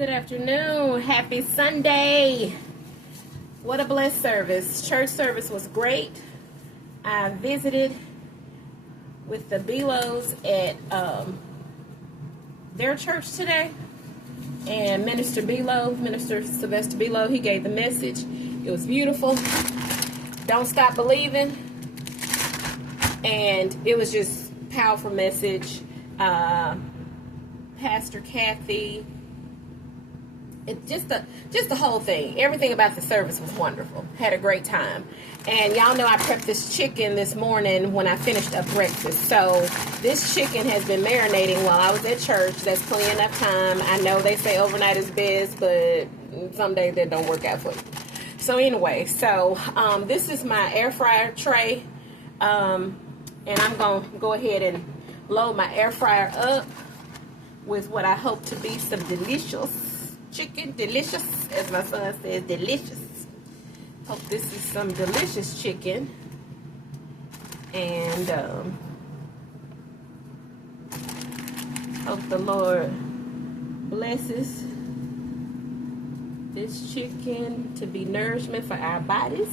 Good afternoon. Happy Sunday. What a blessed service. Church service was great. I visited with the Belos at their church today. And Minister Sylvester Belo, he gave the message. It was beautiful. Don't stop believing. And it was just a powerful message. Pastor Kathy, just the whole thing, everything about the service was wonderful. Had a great time. And y'all know I prepped this chicken this morning when I finished up breakfast. So this chicken has been marinating while I was at church. That's plenty enough time. I know they say overnight is best, but some days that don't work out for you. So anyway, this is my air fryer tray, and I'm gonna go ahead and load my air fryer up with what I hope to be some delicious chicken. Delicious, as my son says, delicious. Hope this is some delicious chicken. And hope the Lord blesses this chicken to be nourishment for our bodies.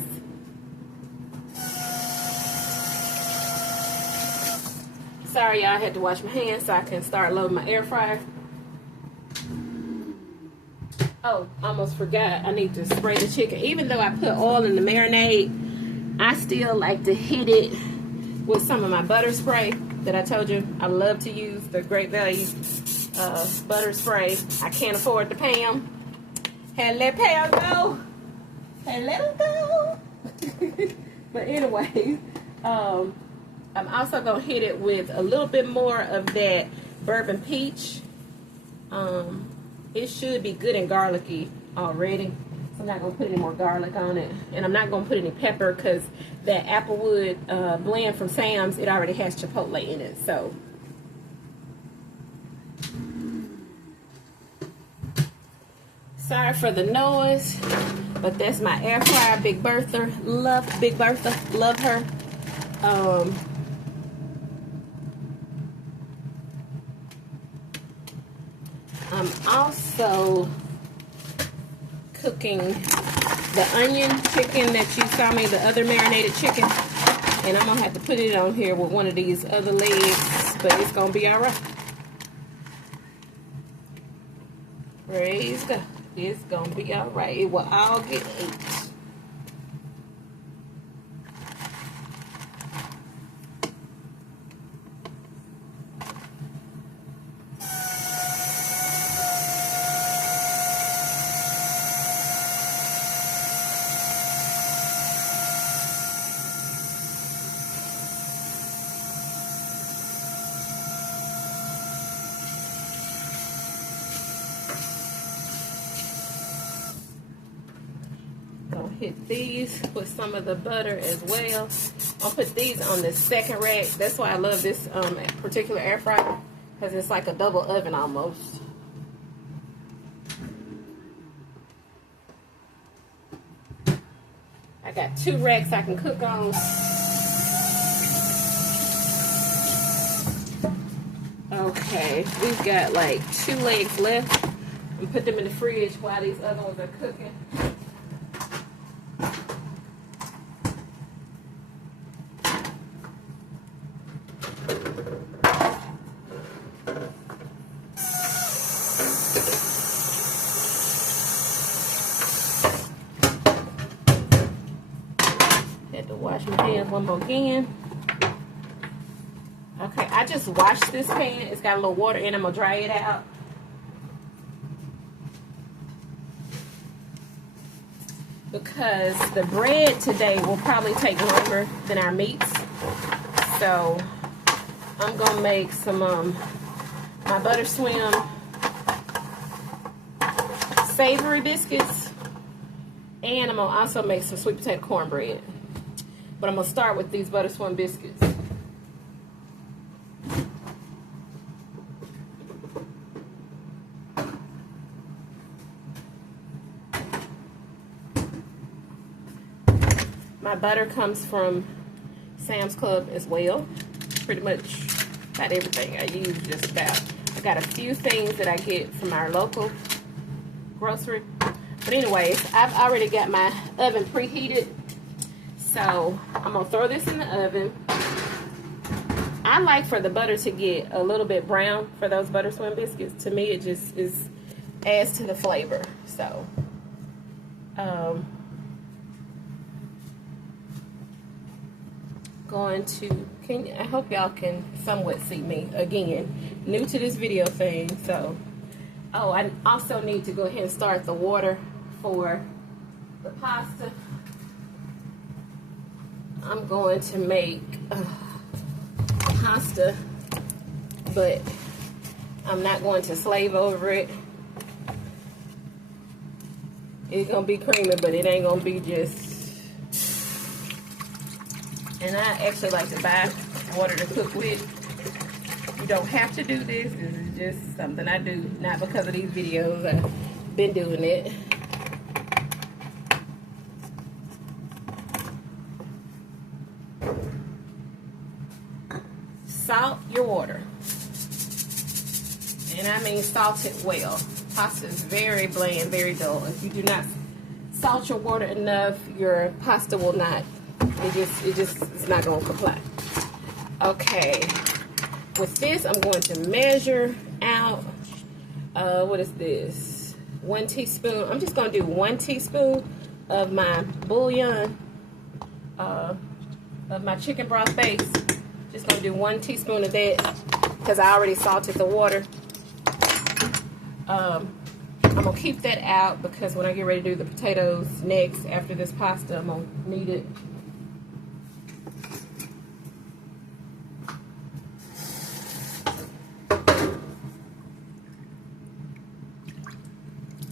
Sorry, y'all, I had to wash my hands so I can start loading my air fryer. Oh, almost forgot. I need to spray the chicken. Even though I put oil in the marinade, I still like to hit it with some of my butter spray that I told you I love to use, the Great Value butter spray. I can't afford to pay them. Had to let Pam go. Had to let them go. But anyway, I'm also going to hit it with a little bit more of that bourbon peach. It should be good and garlicky already. So I'm not going to put any more garlic on it. And I'm not going to put any pepper because that Applewood blend from Sam's, it already has chipotle in it. So sorry for the noise, but that's my air fryer, Big Bertha. Love Big Bertha. Love her. I'm also cooking the onion chicken that you saw me, the other marinated chicken. And I'm going to have to put it on here with one of these other legs, but it's going to be all right. Praise God. It's going to be all right. It will all get ate. Hit these with some of the butter as well. I'll put these on the second rack. That's why I love this particular air fryer, because it's like a double oven almost. I got 2 racks I can cook on. Okay, we've got like 2 legs left. We put them in the fridge while these other ones are cooking. Had to wash my hands one more again. Okay, I just washed this pan. It's got a little water in it. I'm gonna dry it out. Because the bread today will probably take longer than our meats. So I'm gonna make some my Butter Swim Savory Biscuits, and I'm gonna also make some sweet potato cornbread. But I'm gonna start with these Butter Swim Biscuits. My butter comes from Sam's Club as well. Pretty much about everything I use, just about. I got a few things that I get from our local grocery. But anyways, I've already got my oven preheated. So I'm gonna throw this in the oven. I like for the butter to get a little bit brown for those butter swim biscuits. To me, it just adds to the flavor. So going to, I hope y'all can somewhat see me. Again, new to this video thing. So, oh, I also need to go ahead and start the water for the pasta. I'm going to make pasta, but I'm not going to slave over it. It's gonna be creamy, but it ain't gonna be just. And I actually like to buy water to cook with. You don't have to do this. This is just something I do, not because of these videos. I've been doing it. Salt your water. And I mean salt it well. Pasta is very bland, very dull. If you do not salt your water enough, your pasta will not, it's not going to comply. Okay, with this, I'm going to measure out, what is this? 1 teaspoon. I'm just going to do 1 teaspoon of my bouillon, of my chicken broth base. Just going to do 1 teaspoon of that because I already salted the water. I'm going to keep that out because when I get ready to do the potatoes next after this pasta, I'm going to need it.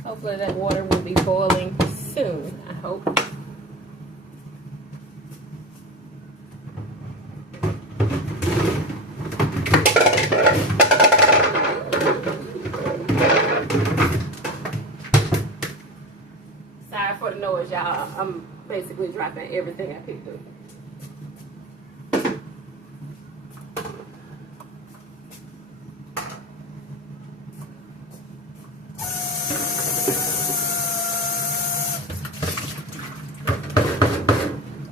Hopefully that water will be boiling soon, I hope. Sorry for the noise, y'all. I'm basically dropping everything I picked up.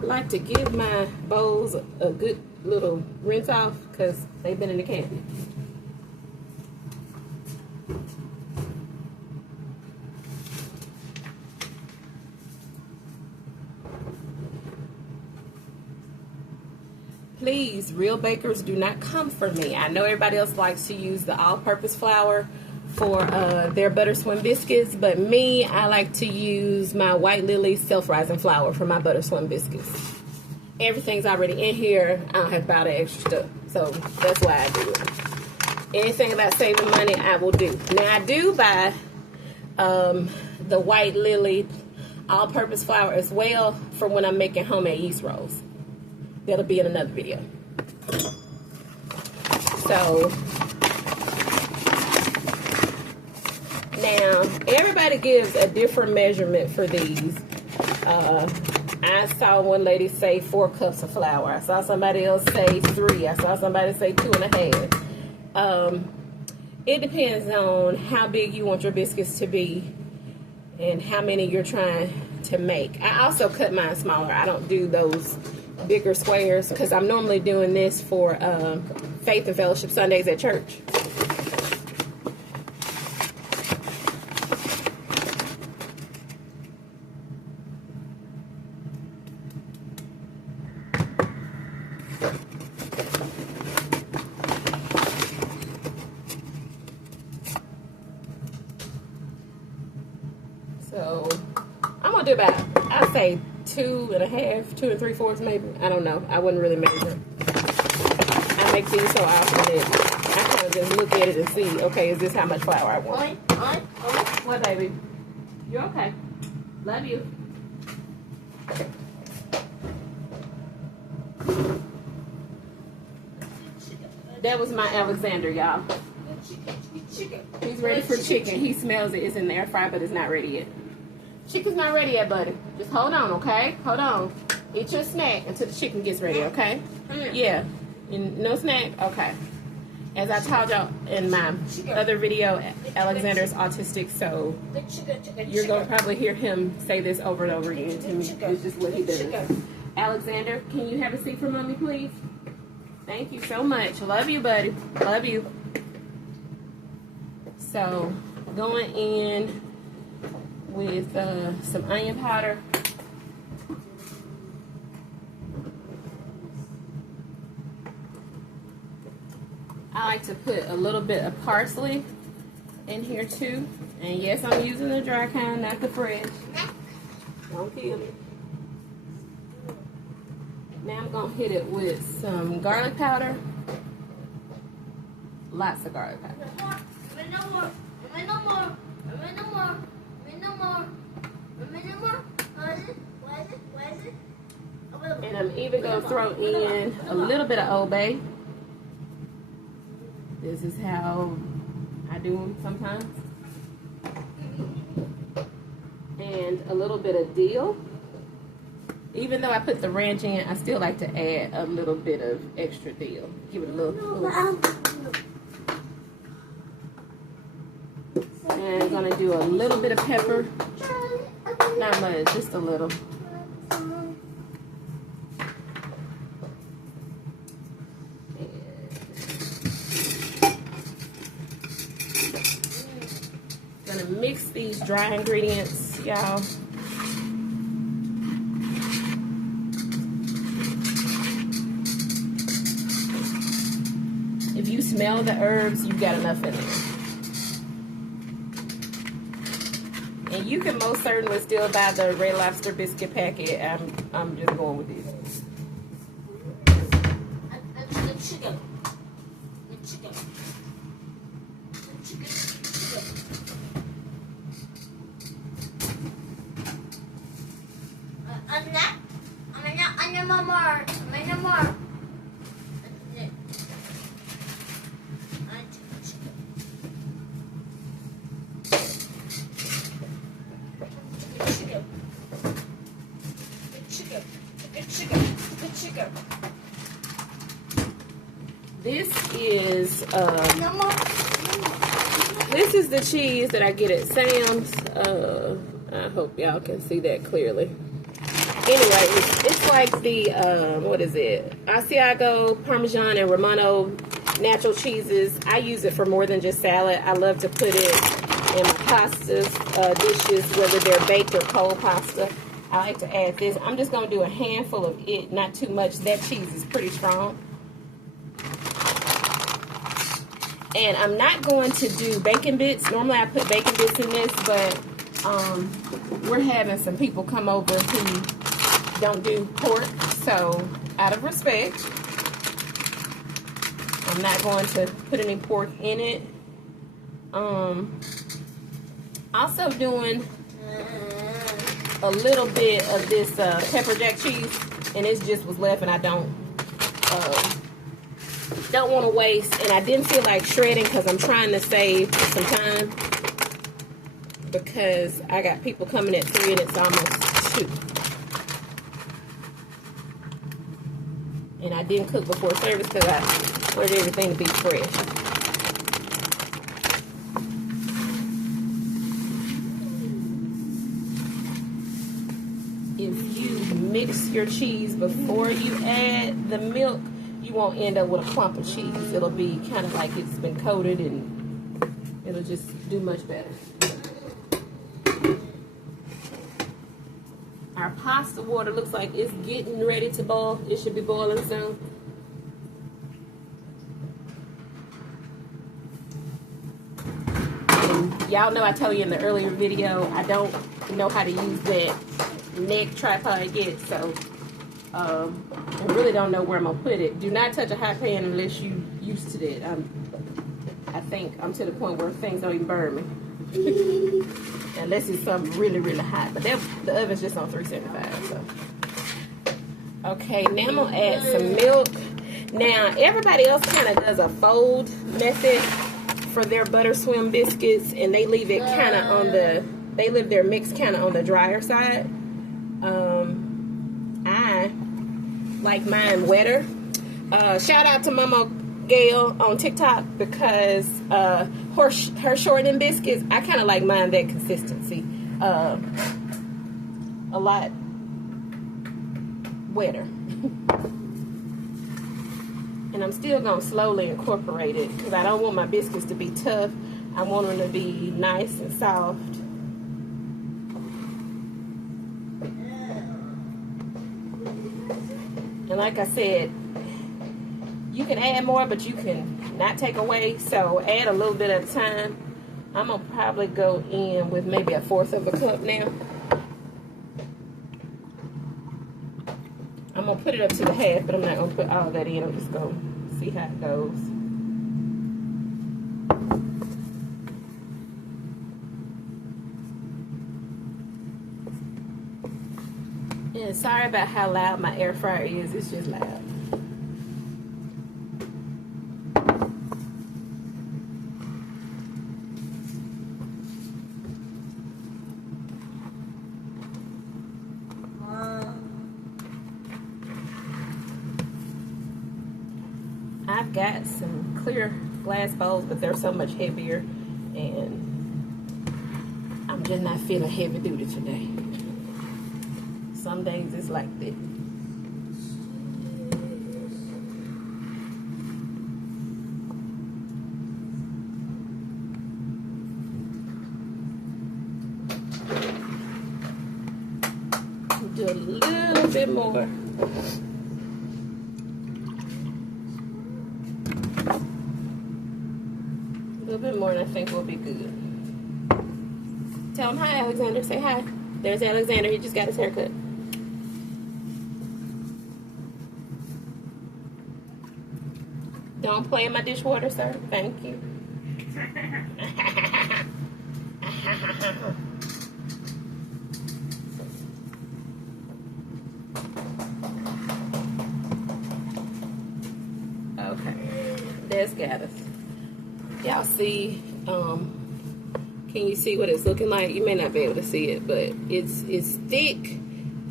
I like to give my bowls a good little rinse off because they've been in the cabinet. Please, real bakers, do not come for me. I know everybody else likes to use the all-purpose flour for their butter swim biscuits, but me, I like to use my White Lily self-rising flour for my butter swim biscuits. Everything's already in here. I don't have to buy the extra stuff, so that's why I do it. Anything about saving money, I will do. Now, I do buy the White Lily all-purpose flour as well for when I'm making homemade yeast rolls. That'll be in another video. So, now, everybody gives a different measurement for these. I saw one lady say 4 cups of flour. I saw somebody else say 3. I saw somebody say 2.5. It depends on how big you want your biscuits to be and how many you're trying to make. I also cut mine smaller. I don't do those bigger squares because I'm normally doing this for Faith and Fellowship Sundays at church. So I'm gonna do about, I'd say 2.5, 2 3/4 maybe. I don't know. I wouldn't really measure. I make these so often that I kind of just look at it and see, okay, is this how much flour I want? What, baby? You're okay. Love you. That was my Alexander, y'all. He's ready for chicken. He smells it. It's in the air fryer, but it's not ready yet. Chicken's not ready yet, buddy. Just hold on, okay? Hold on. Eat your snack until the chicken gets ready, okay? Yeah. No snack? Okay. As I told y'all in my other video, Alexander's autistic, so you're going to probably hear him say this over and over again to me. It's just what he does. Alexander, can you have a seat for mommy, please? Thank you so much. Love you, buddy. Love you. So, going in with some onion powder. I like to put a little bit of parsley in here too. And yes, I'm using the dry kind, not the fresh. Don't kill me. Now I'm going to hit it with some garlic powder. Lots of garlic powder. And I'm even going to throw in a little bit of Old Bay. This is how I do them sometimes. And a little bit of dill. Even though I put the ranch in, I still like to add a little bit of extra dill. Give it a little. And I'm going to do a little bit of pepper. Not much, just a little. Gonna mix these dry ingredients, y'all. If you smell the herbs, you got enough in there. And you can most certainly still buy the Red Lobster biscuit packet. I'm just going with this. This is the cheese that I get at Sam's. I hope y'all can see that clearly. Anyway, it's like the, what is it? Asiago, Parmesan, and Romano natural cheeses. I use it for more than just salad. I love to put it in my pastas, dishes, whether they're baked or cold pasta. I like to add this. I'm just going to do a handful of it, not too much. That cheese is pretty strong. And I'm not going to do bacon bits. Normally I put bacon bits in this, but we're having some people come over who don't do pork. So out of respect, I'm not going to put any pork in it. Also doing a little bit of this pepper jack cheese, and it just was left, and I don't want to waste, and I didn't feel like shredding because I'm trying to save some time because I got people coming at 3 and it's almost 2. And I didn't cook before service because I wanted everything to be fresh. If you mix your cheese before you add the milk, you won't end up with a clump of cheese. It'll be kind of like it's been coated, and it'll just do much better. Our pasta water looks like it's getting ready to boil. It should be boiling soon. And y'all know I told you in the earlier video, I don't know how to use that neck tripod yet, so I really don't know where I'm gonna put it. Do not touch a hot pan unless you're used to that. I think I'm to the point where things don't even burn me. Unless it's something really, really hot. But the oven's just on 375, so. Okay, now I'm gonna add some milk. Now, everybody else kind of does a fold method for their butter swim biscuits, and they leave it kind of on they leave their mix kind of on the drier side. I like mine wetter. Shout out to Mama Gail on TikTok because her shortening biscuits, I kind of like mine that consistency. A lot wetter. And I'm still going to slowly incorporate it because I don't want my biscuits to be tough. I want them to be nice and soft. And like I said, you can add more, but you can not take away. So add a little bit at a time. I'm going to probably go in with maybe 1/4 of a cup now. I'm going to put it up to the half, but I'm not going to put all that in. I'm just going to see how it goes. And sorry about how loud my air fryer is. It's just loud. I've got some clear glass bowls, but they're so much heavier, and I'm just not feeling heavy duty today. Some days it's like this. Do a little bit more. A little bit more, and I think we'll be good. Tell him hi, Alexander. Say hi. There's Alexander. He just got his haircut. Don't play in my dishwater, sir. Thank you. Okay. There's Gaddis. Y'all see, can you see what it's looking like? You may not be able to see it, but it's thick,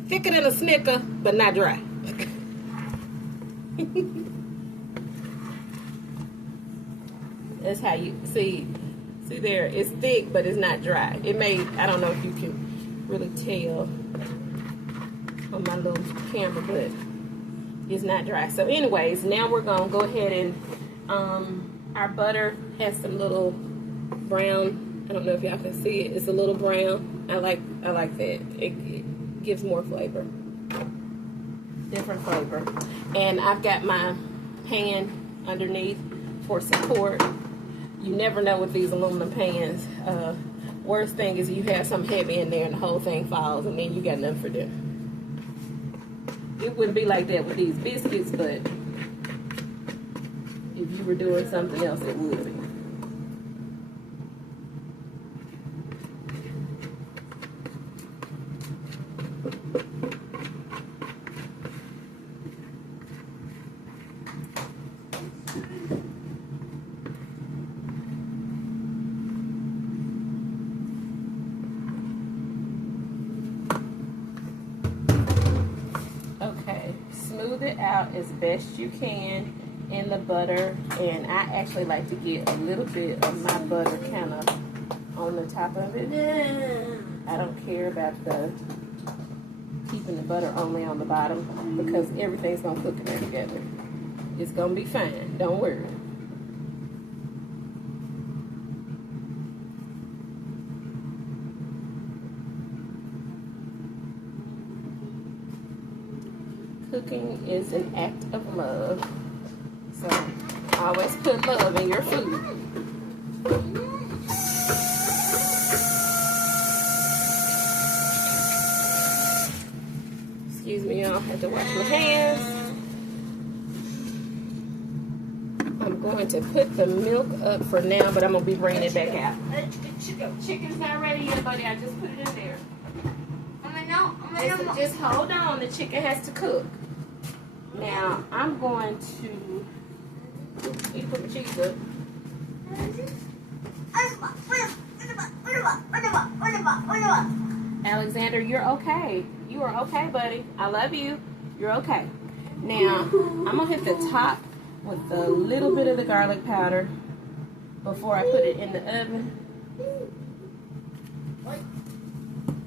thicker than a Snicker, but not dry. That's how you see there, it's thick, but it's not dry. It may, I don't know if you can really tell on my little camera, but it's not dry. So anyways, now we're gonna go ahead and, our butter has some little brown, I don't know if y'all can see it, it's a little brown. I like that. It gives more flavor. Different flavor. And I've got my pan underneath for support. You never know with these aluminum pans. Worst thing is you have something heavy in there and the whole thing falls, and then you got nothing for dinner. It wouldn't be like that with these biscuits, but if you were doing something else, it would be. Smooth it out as best you can in the butter, and I actually like to get a little bit of my butter kind of on the top of it. I don't care about keeping the butter only on the bottom because everything's gonna cook in there together. It's gonna be fine, don't worry. Cooking is an act of love. So always put love in your food. Excuse me, y'all. I have to wash my hands. I'm going to put the milk up for now, but I'm going to be bringing it back out. Chicken's not ready yet, buddy. I just put it in there. Just hold on. The chicken has to cook. Now, I'm going to... You put the cheese up. Alexander, you're okay. You are okay, buddy. I love you. You're okay. Now, I'm going to hit the top with a little bit of the garlic powder before I put it in the oven.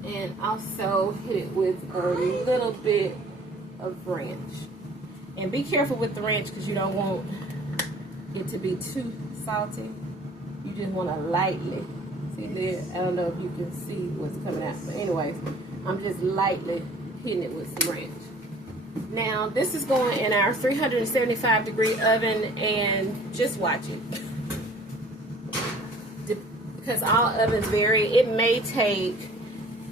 And also hit it with a little bit of ranch. And be careful with the ranch because you don't want it to be too salty. You just want to lightly, see there, I don't know if you can see what's coming out. But anyways, I'm just lightly hitting it with some ranch. Now, this is going in our 375 degree oven, and just watch it. Because all ovens vary. It may take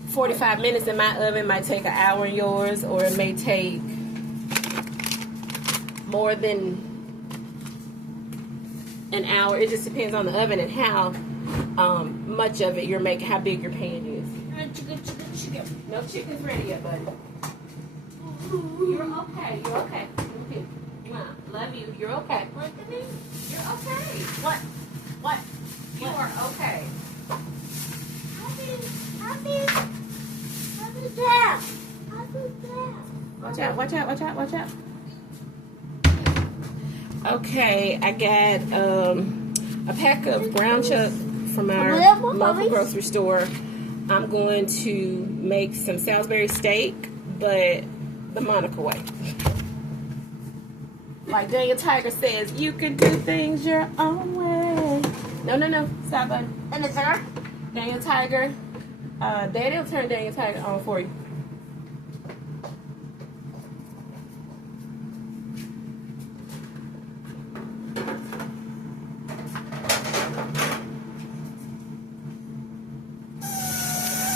45 minutes in my oven, might take an hour in yours, or it may take more than an hour. It just depends on the oven and how much of it you're making, how big your pan is. Chicken. No chicken's ready yet, buddy. You're okay. You're okay. Okay. Mom, love you. You're okay. Look at me. You're okay. What? What? You are okay. Watch out, watch out, watch out, watch out. Okay, I got a pack of ground chuck from our local grocery store. I'm going to make some Salisbury steak, but the Monica way. Like Daniel Tiger says, you can do things your own way. No, no, no. Stop, buddy. And it's her? Daniel Tiger. Daddy will turn Daniel Tiger on for you.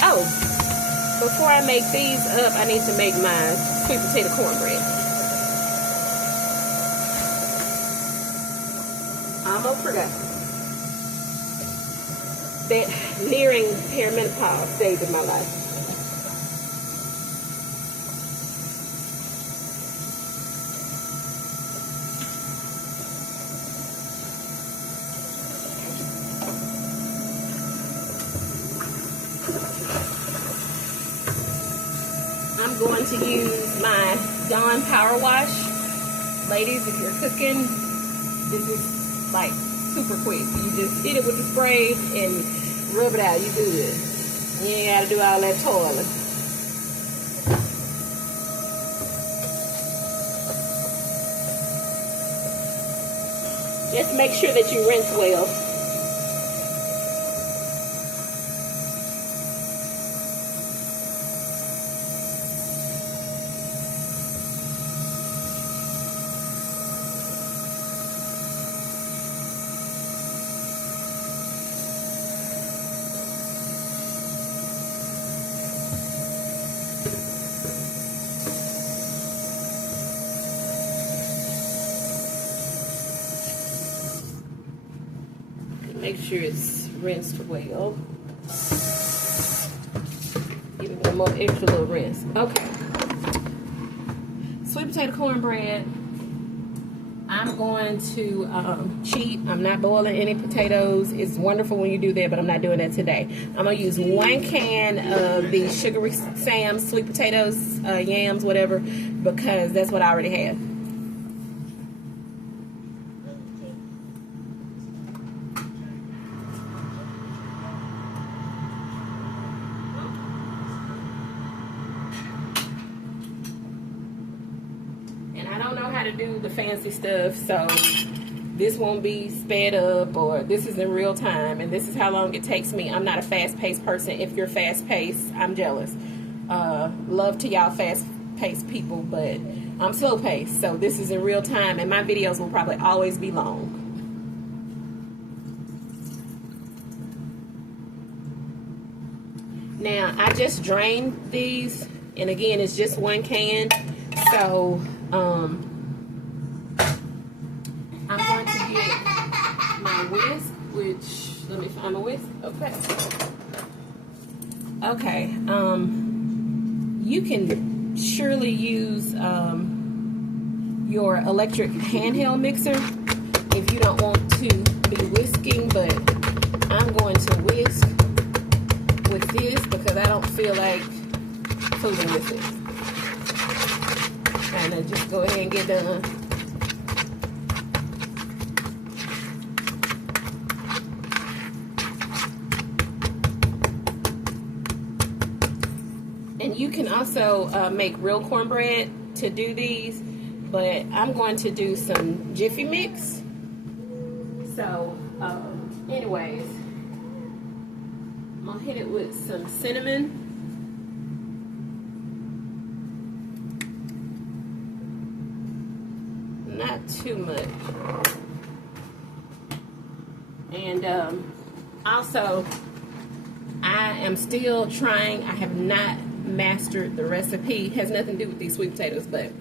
Oh, before I make these up, I need to make my sweet potato cornbread. Almost forgot. That nearing perimenopause stage of my life. I'm going to use my Dawn Power Wash. Ladies, if you're cooking, this is like super quick. You just hit it with the spray and rub it out. You good. You ain't got to do all that toiling. Just make sure that you rinse well. Make sure it's rinsed well. Give it one more extra little rinse. Okay. Sweet potato cornbread. I'm going to cheat. I'm not boiling any potatoes. It's wonderful when you do that, but I'm not doing that today. I'm going to use 1 can of the Sugary Sam's sweet potatoes, yams, whatever, because that's what I already have. To do the fancy stuff, so this won't be sped up, or this is in real time, and this is how long it takes me. I'm not a fast-paced person. If you're fast-paced, I'm jealous. Love to y'all fast-paced people, but I'm slow-paced, so this is in real time, and my videos will probably always be long. Now, I just drained these, and again, it's just 1 can, so I'm going to get my whisk, which, let me find my whisk. Okay. Okay. You can surely use your electric handheld mixer if you don't want to be whisking, but I'm going to whisk with this because I don't feel like fooling with it. And I just go ahead and get done. And you can also make real cornbread to do these, but I'm going to do some Jiffy Mix. So, anyways, I'm gonna hit it with some cinnamon. Not too much. And also, I am still trying. I have not mastered the recipe. It has nothing to do with these sweet potatoes, but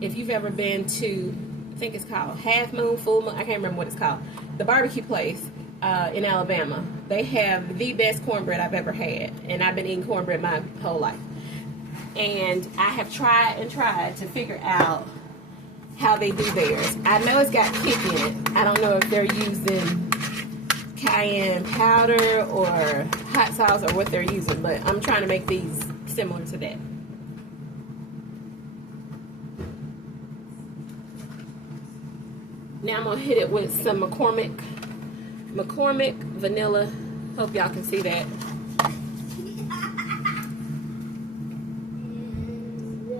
if you've ever been to, I think it's called Half Moon, Full Moon, I can't remember what it's called, the barbecue place in Alabama, they have the best cornbread I've ever had, and I've been eating cornbread my whole life. And I have tried and tried to figure out how they do theirs. I know it's got kick in it. I don't know if they're using cayenne powder or hot sauce or what they're using, but I'm trying to make these similar to that. Now I'm gonna hit it with some McCormick vanilla. Hope y'all can see that.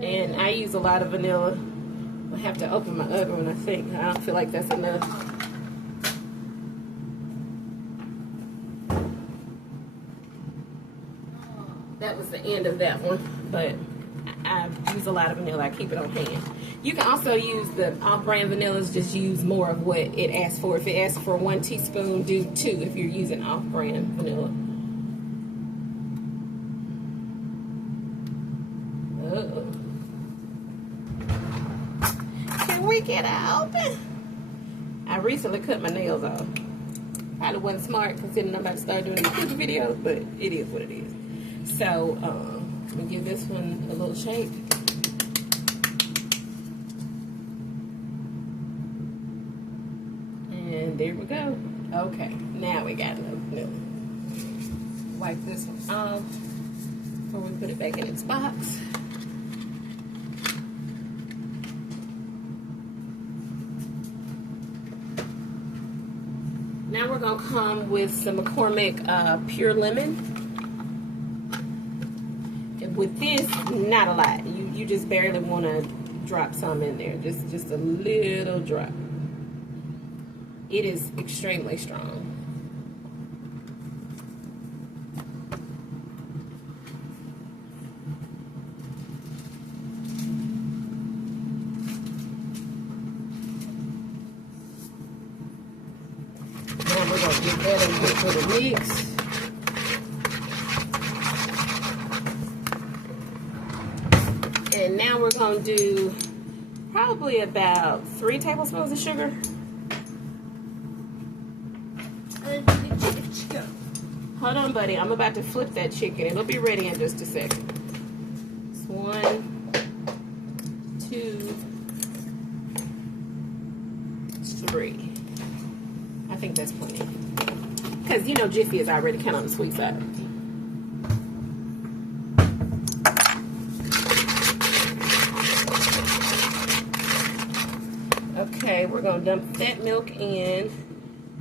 And I use a lot of vanilla. I have to open my other one, I think. I don't feel like that's enough. That was the end of that one, but I use a lot of vanilla. I keep it on hand. You can also use the off-brand vanillas. Just use more of what it asks for. If it asks for 1 teaspoon, do 2 if you're using off-brand vanilla. Uh-oh. Can we get out? I recently cut my nails off. Probably wasn't smart considering I'm about to start doing these cooking videos, but it is what it is. So, let me give this one a little shake. And there we go. Okay, now we got enough vanilla. Wipe this one off before we put it back in its box. Now we're gonna come with some McCormick Pure Lemon. With this, not a lot. You just barely want to drop some in there. Just a little drop. It is extremely strong. Now we're going to get that in here for the mix. And now we're going to do probably about 3 tablespoons of sugar. Hold on, buddy. I'm about to flip that chicken. It'll be ready in just a second. It's 1, 2, 3. I think that's plenty. Because, you know, Jiffy is already kind of on the sweet side. Okay, we're going to dump that milk in.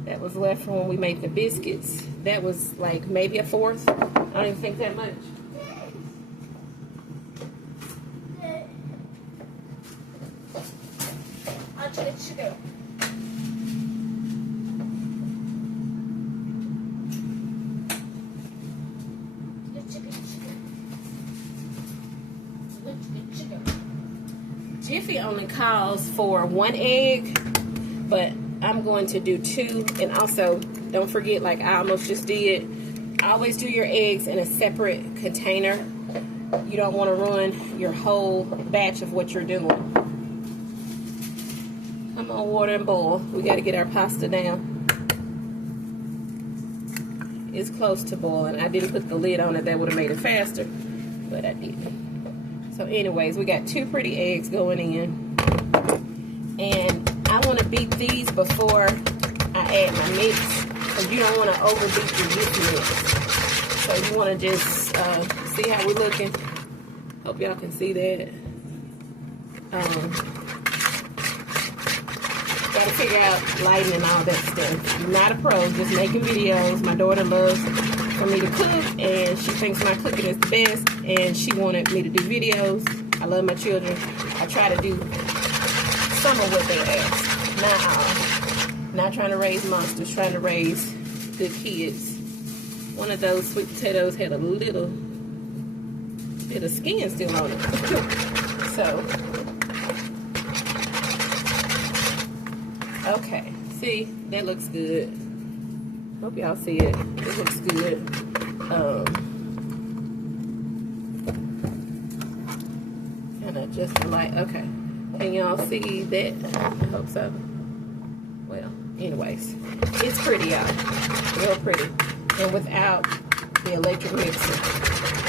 That was left from when we made the biscuits. That was like maybe a 1/4. I don't even think that much. Jiffy only calls for 1 egg, but I'm going to do 2. And also, don't forget, like I almost just did, always do your eggs in a separate container. You don't want to ruin your whole batch of what you're doing. Come on, water and boil. We got to get our pasta down. It's close to boiling. I didn't put the lid on it. That would have made it faster, but I didn't. So anyways, we got 2 pretty eggs going in. And I want to beat these before I add my mix, because you don't want to overbeat your Jiffy mix. So you want to just see how we're looking. Hope y'all can see that. Got to figure out lighting and all that stuff. I'm not a pro, just making videos. My daughter loves for me to cook, and she thinks my cooking is the best, and she wanted me to do videos. I love my children. I try to do some of what they ask. Not trying to raise monsters, trying to raise good kids. One of those sweet potatoes had a little bit of skin still on it. So, okay, see, that looks good. Hope y'all see it. It looks good. Kind of just like, okay. Can y'all see that? I hope so. Well, anyways, it's pretty, y'all. Real pretty. And without the electric mixer.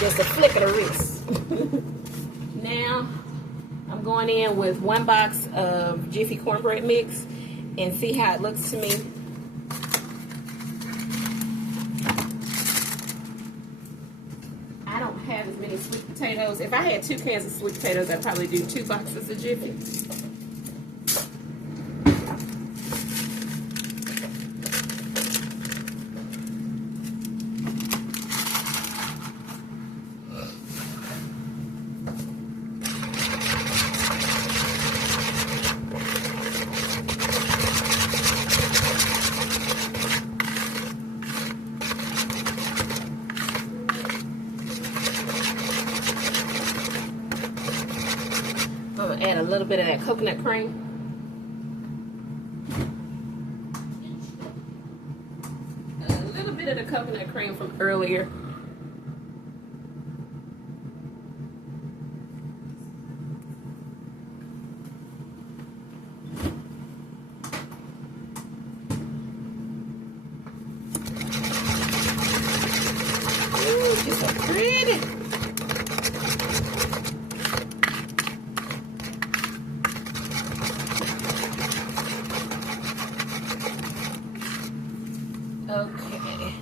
Just a flick of the wrist. Now, I'm going in with 1 box of Jiffy cornbread mix and see how it looks to me. I don't have as many sweet potatoes. If I had 2 cans of sweet potatoes, I'd probably do 2 boxes of Jiffy. Add a little bit of that coconut cream. A little bit of the coconut cream from earlier. Ooh, she's so pretty. Okay.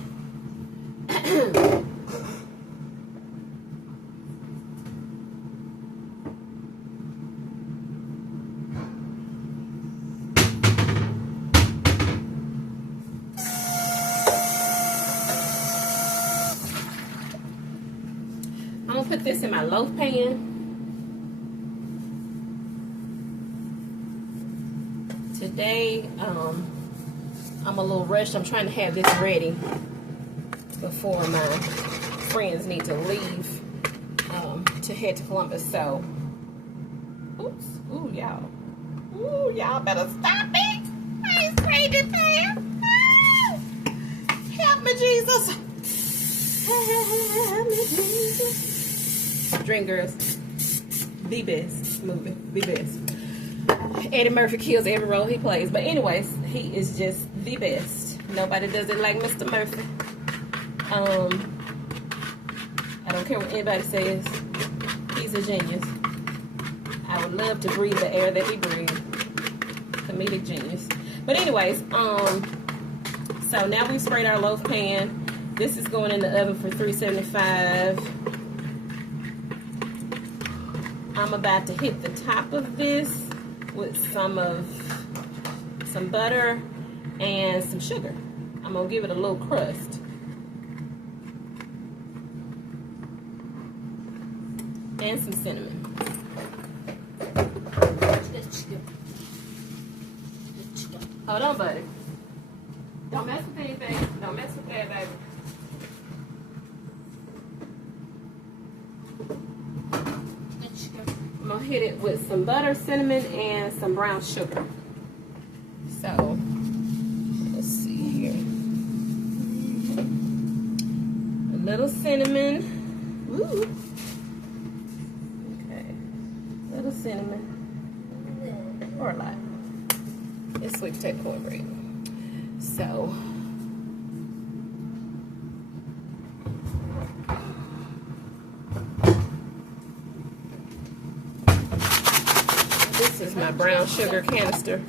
I'm gonna put this in my loaf pan. Today, I'm a little rushed. I'm trying to have this ready before my friends need to leave to head to Columbus. So, oops, ooh, y'all. Ooh, y'all better stop it. I ain't sprayed this pan. Help me, Jesus. Help me, Jesus. Dream Girls, the best movie, the best. Eddie Murphy kills every role he plays. But anyways, he is just the best. Nobody does it like Mr. Murphy. I don't care what anybody says. He's a genius. I would love to breathe the air that he breathed. Comedic genius. But anyways, so now we've sprayed our loaf pan. This is going in the oven for 375. I'm about to hit the top of this with some butter and some sugar. I'm gonna give it a little crust. And some cinnamon. Hold on, buddy. Don't mess with anything. Don't mess with that, baby. I'm gonna hit it with some butter, cinnamon, and some brown sugar. So, let's see here. A little cinnamon. Ooh. Okay. A little cinnamon. Or a lot. It's sweet potato cornbread. So, this is my brown sugar canister.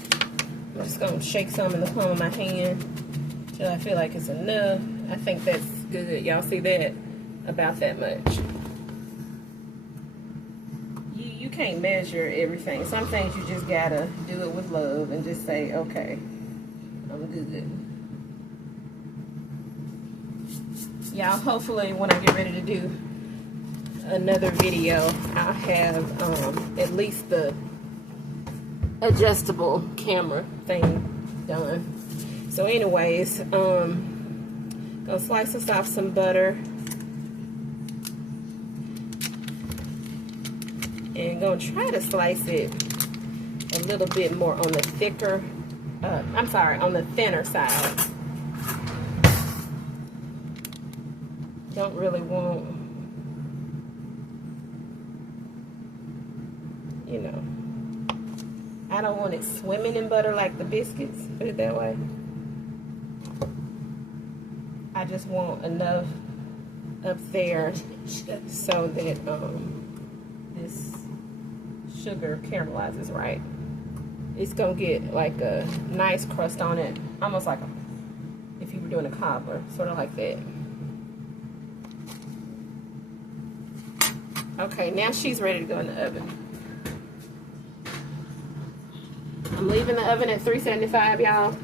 I'm just going to shake some in the palm of my hand till I feel like it's enough. I think that's good. Y'all see that? About that much. You can't measure everything. Some things you just got to do it with love and just say, okay, I'm good. Y'all, hopefully when I get ready to do another video, I'll have at least the adjustable camera thing done. So anyways, gonna slice us off some butter. And gonna try to slice it a little bit more on the thicker, on the thinner side. Don't really want, you know, I don't want it swimming in butter like the biscuits, put it that way. I just want enough up there so that this sugar caramelizes right. It's gonna get like a nice crust on it, almost like if you were doing a cobbler, sort of like that. Okay, now she's ready to go in the oven. I'm leaving the oven at 375, y'all.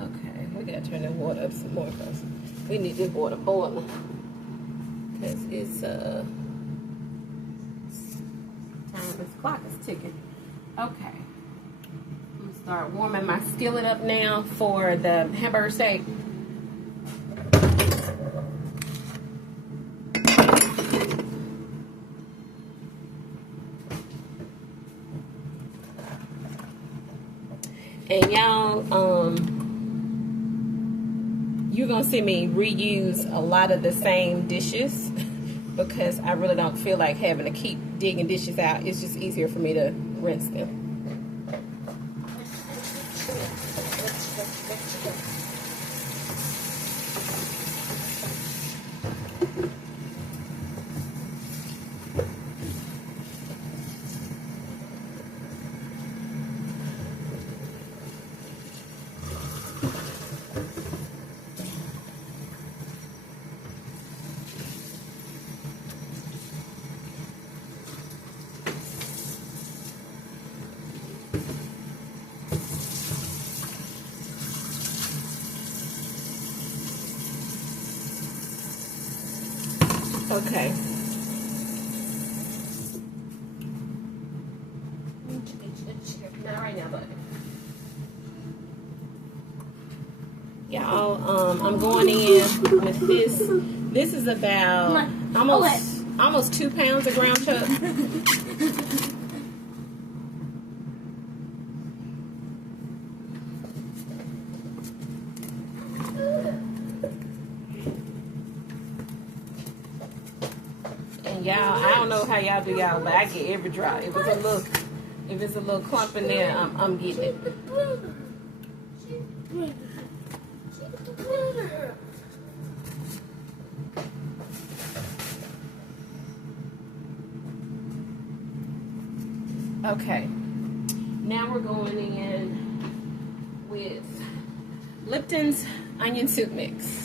Okay, we gotta turn the water up some more because we need this water boiling. Because it's time, this clock is ticking. Okay. I'm gonna start warming my skillet up now for the hamburger steak. And y'all, you're gonna see me reuse a lot of the same dishes because I really don't feel like having to keep digging dishes out. It's just easier for me to rinse them. Okay. Not right now, but y'all, I'm going in with this. This is about almost 2 pounds of ground chuck. Y'all, I don't know how y'all do y'all, but I get every drop. If it's a little clump in there, I'm getting it. Okay, now we're going in with Lipton's onion soup mix.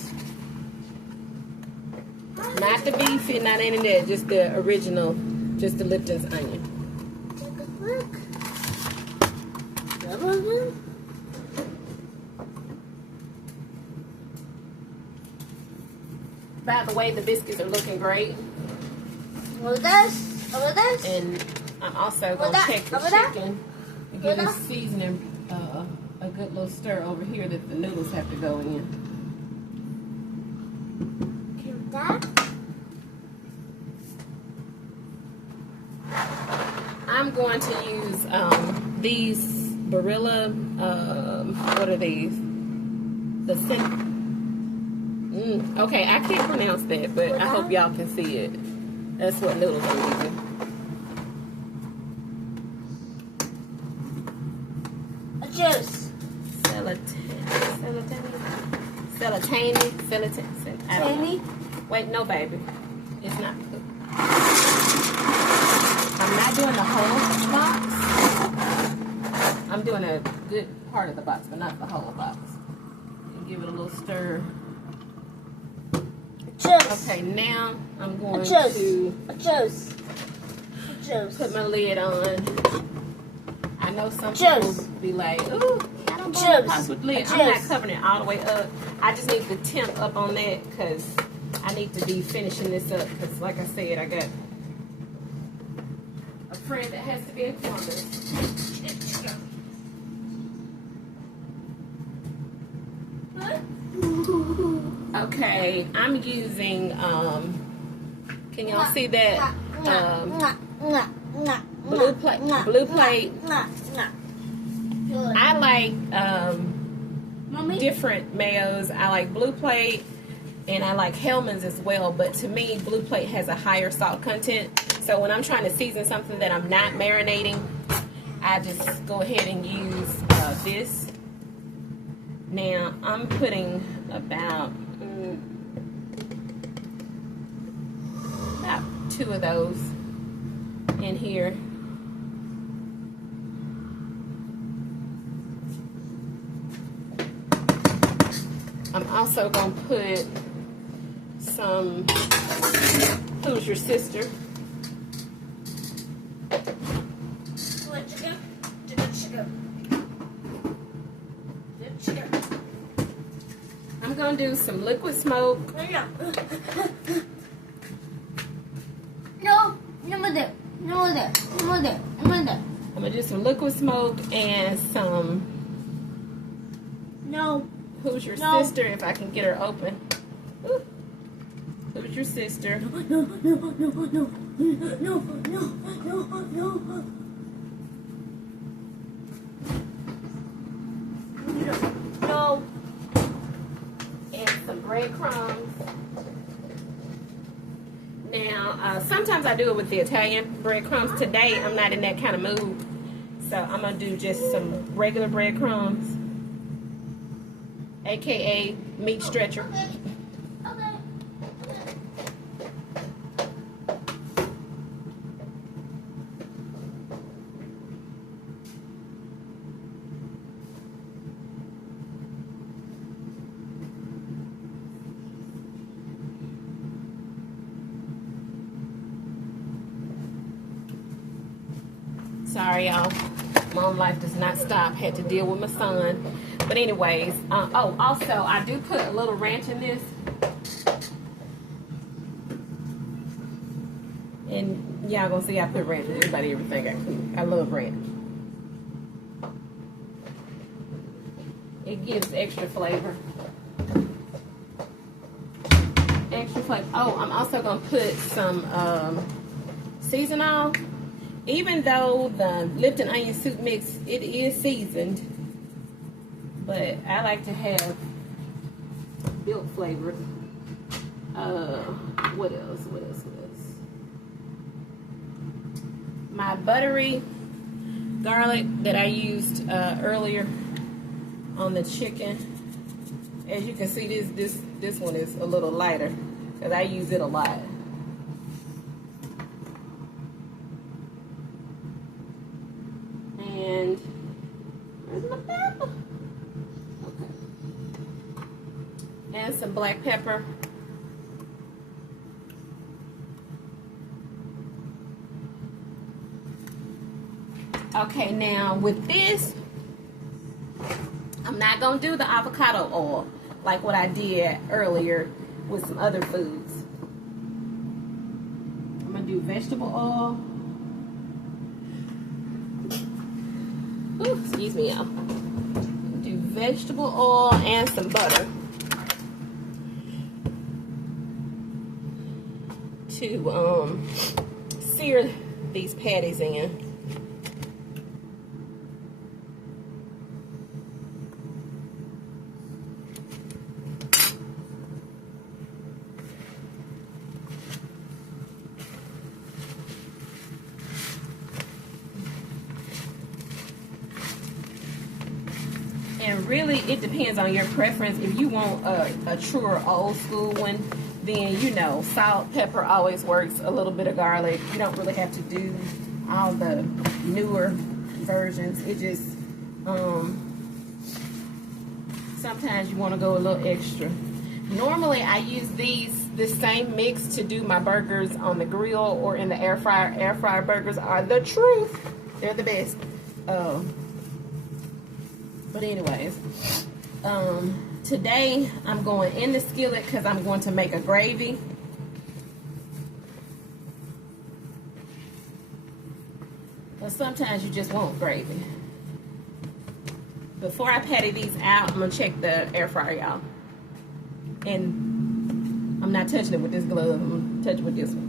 Not the beef and not any of that, just the original, just the Lipton's onion. By the way, the biscuits are looking great. Over this. And I'm also going to check the chicken and give this seasoning a good little stir over here that the noodles have to go in. I'm going to use these Barilla, what are these? Okay, I can't pronounce that, but I hope y'all can see it. That's what noodles I'm using. A juice. Celatani. Wait, no, baby. It's not. I'm not doing the whole box. I'm doing a good part of the box, but not the whole box. And give it a little stir. Juice. Okay, now I'm going Juice. to Juice. Juice. put my lid on. I know some Juice. people be like, ooh, I don't Juice. want pots with lid. I'm not Juice. covering it all the way up. I just need the temp up on that because I need to be finishing this up because, like I said, I got a friend that has to be in Columbus. Okay, I'm using, can y'all see that, blue plate, I like, different mayos. I like blue plate and I like Hellman's as well, but to me, blue plate has a higher salt content. So when I'm trying to season something that I'm not marinating, I just go ahead and use this. Now, I'm putting about 2 of those in here. I'm also going to put some Who's Your Sister. I'm going to do some liquid smoke. No, no more there. No more there. No more there. No more there. I'm going to do some liquid smoke and some No. Who's Your No. Sister, if I can get her open. Ooh. Who's Your Sister? No, no, no, no, no, no, no, no. No. And some breadcrumbs. Now, sometimes I do it with the Italian breadcrumbs. Today, I'm not in that kind of mood. So I'm going to do just some regular breadcrumbs. AKA meat stretcher. Sorry, y'all. Mom life does not stop. Had to deal with my son. But anyways, oh, also, I do put a little ranch in this. And y'all gonna see I put ranch in everybody everything. I love ranch. It gives extra flavor. Extra flavor. Oh, I'm also gonna put some seasoning. Even though the Lipton onion soup mix, it is seasoned, but I like to have built flavor. What else? My buttery garlic that I used earlier on the chicken. As you can see, this one is a little lighter because I use it a lot. And where's my pepper? Okay. And some black pepper. Okay, now with this, I'm not gonna do the avocado oil like what I did earlier with some other foods. I'm gonna do vegetable oil. Ooh, excuse me, y'all. Do vegetable oil and some butter to sear these patties in. And really, it depends on your preference. If you want a truer old school one, then, you know, salt, pepper always works. A little bit of garlic. You don't really have to do all the newer versions. It just, sometimes you want to go a little extra. Normally, I use this same mix to do my burgers on the grill or in the air fryer. Air fryer burgers are the truth. They're the best. But anyways, today I'm going in the skillet because I'm going to make a gravy. But sometimes you just want gravy. Before I patty these out, I'm gonna check the air fryer, y'all. And I'm not touching it with this glove. I'm gonna touch it with this one.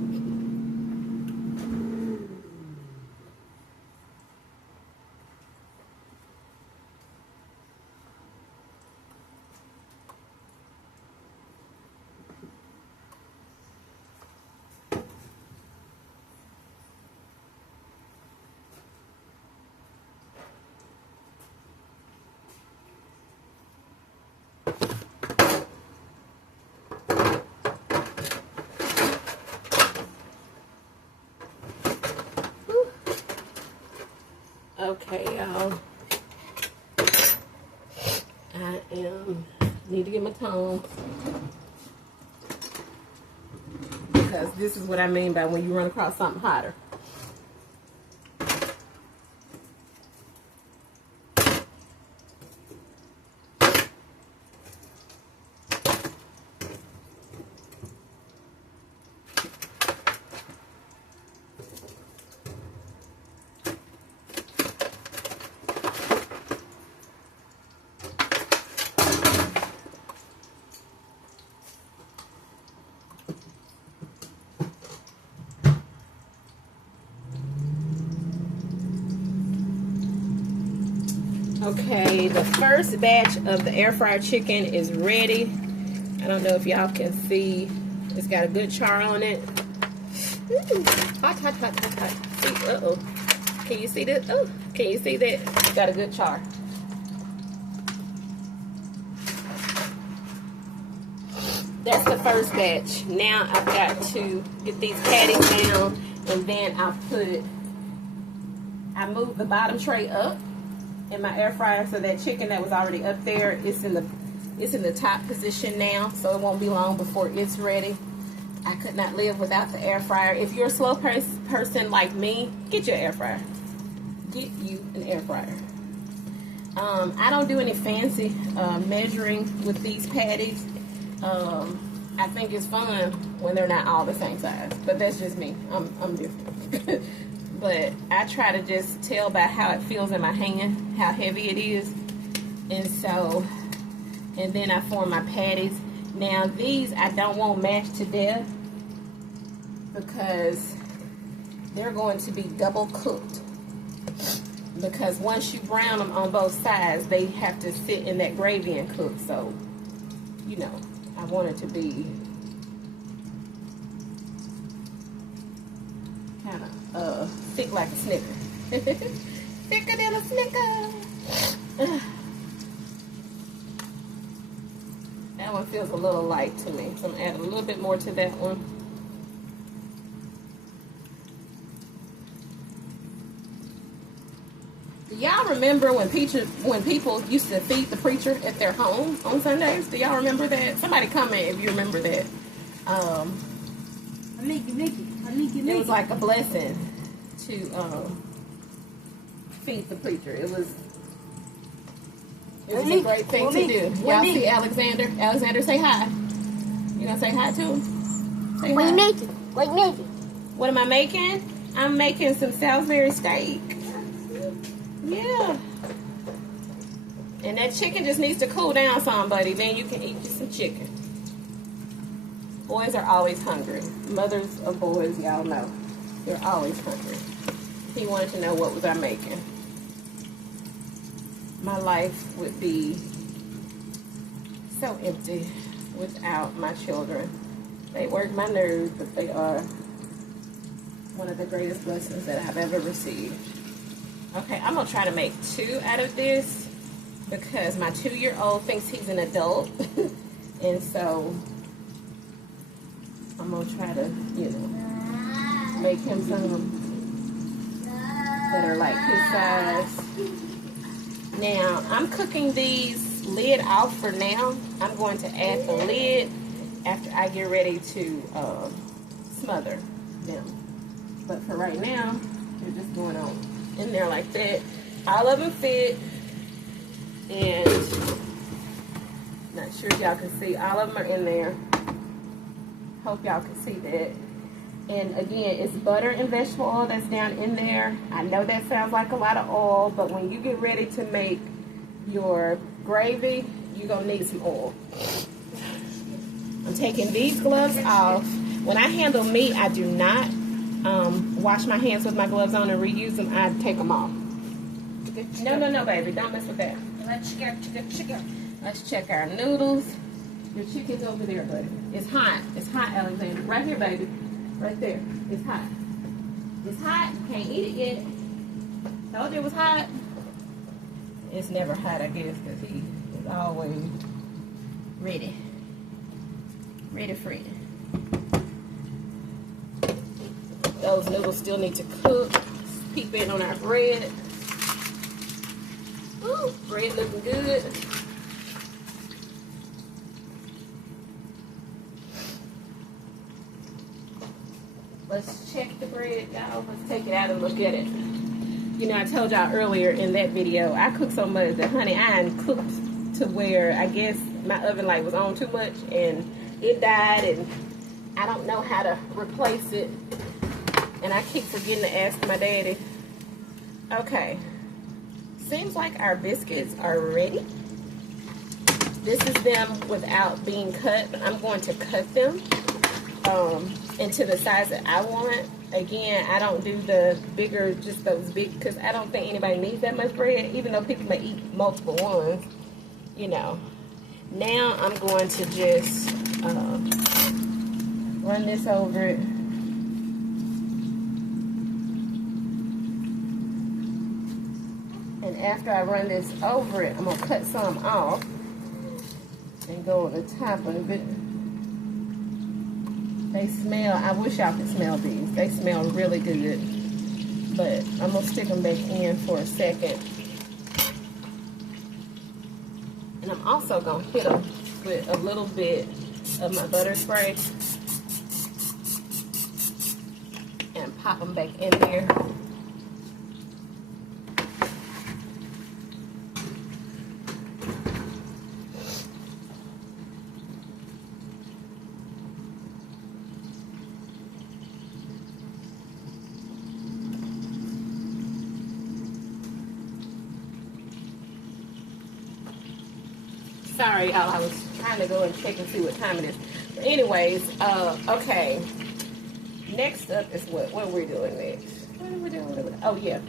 Okay, y'all. Need to get my tongs. Because this is what I mean by when you run across something hotter. Okay, the first batch of the air fryer chicken is ready. I don't know if y'all can see. It's got a good char on it. Ooh, hot, hot, hot, hot, hot. See, uh-oh. Can you see this? Oh, can you see that? It's got a good char. That's the first batch. Now I've got to get these patties down, and then I move the bottom tray up in my air fryer, so that chicken that was already up there is in the top position now, so it won't be long before it's ready. I could not live without the air fryer. If you're a slow person like me, get your air fryer. Get you an air fryer. I don't do any fancy measuring with these patties. I think it's fun when they're not all the same size, but that's just me. I'm different. But I try to just tell by how it feels in my hand, how heavy it is. And then I form my patties. Now these I don't want mashed to death because they're going to be double cooked. Because once you brown them on both sides, they have to sit in that gravy and cook. So, you know, I want it to be kind of thick like a Snicker. Thicker than a Snicker. That one feels a little light to me, so I'm gonna add a little bit more to that one. Do y'all remember when people used to feed the preacher at their home on Sundays? Do y'all remember that? Somebody comment if you remember that. It was like a blessing to feed the preacher. It was a great thing to do. Y'all see Alexander? Alexander, say hi. You gonna say hi to him? Say what hi. You making? What you making? What am I making? I'm making some Savory steak. Yeah. And that chicken just needs to cool down some, buddy. Then you can eat you some chicken. Boys are always hungry. Mothers of boys, y'all know. They're always hungry. He wanted to know what was I making. My life would be so empty without my children. They work my nerves, but they are one of the greatest blessings that I've ever received. Okay, I'm going to try to make 2 out of this because my 2-year-old thinks he's an adult. And so I'm going to try to, you know, make him some that are like his size. Now, I'm cooking these lid off for now. I'm going to add the lid after I get ready to smother them. But for right now, they're just going on in there like that. All of them fit, and not sure if y'all can see, all of them are in there. Hope y'all can see that. And again, it's butter and vegetable oil that's down in there. I know that sounds like a lot of oil, but when you get ready to make your gravy, you're gonna need some oil. I'm taking these gloves off. When I handle meat, I do not wash my hands with my gloves on and reuse them. I take them off. No, baby, don't mess with that. Let's check chicken. Let's check our noodles. Your chicken's over there, buddy. It's hot. It's hot, Alexander. Right here, baby. Right there. It's hot. It's hot. You can't eat it yet. Told you it was hot. It's never hot, I guess, because he is always ready. Ready for it. Those noodles still need to cook. Peep in on our bread. Ooh, bread looking good. Let's check the bread, y'all. Let's take it out and look at it. You know, I told y'all earlier in that video, I cook so much that, honey, I cooked to where I guess my oven light was on too much and it died, and I don't know how to replace it. And I keep forgetting to ask my daddy. Okay. Seems like our biscuits are ready. This is them without being cut, but I'm going to cut them into the size that I want. Again, I don't do the bigger, just those big, because I don't think anybody needs that much bread, even though people may eat multiple ones, you know. Now I'm going to just run this over it. And after I run this over it, I'm going to cut some off and go on the top of it. They smell, I wish y'all could smell these. They smell really good. But I'm going to stick them back in for a second. And I'm also going to hit them with a little bit of my butter spray. And pop them back in there. Sorry, y'all, I was trying to go and check and see what time it is. But anyways, okay. Next up is what are we doing next? What are we doing? Oh, yeah.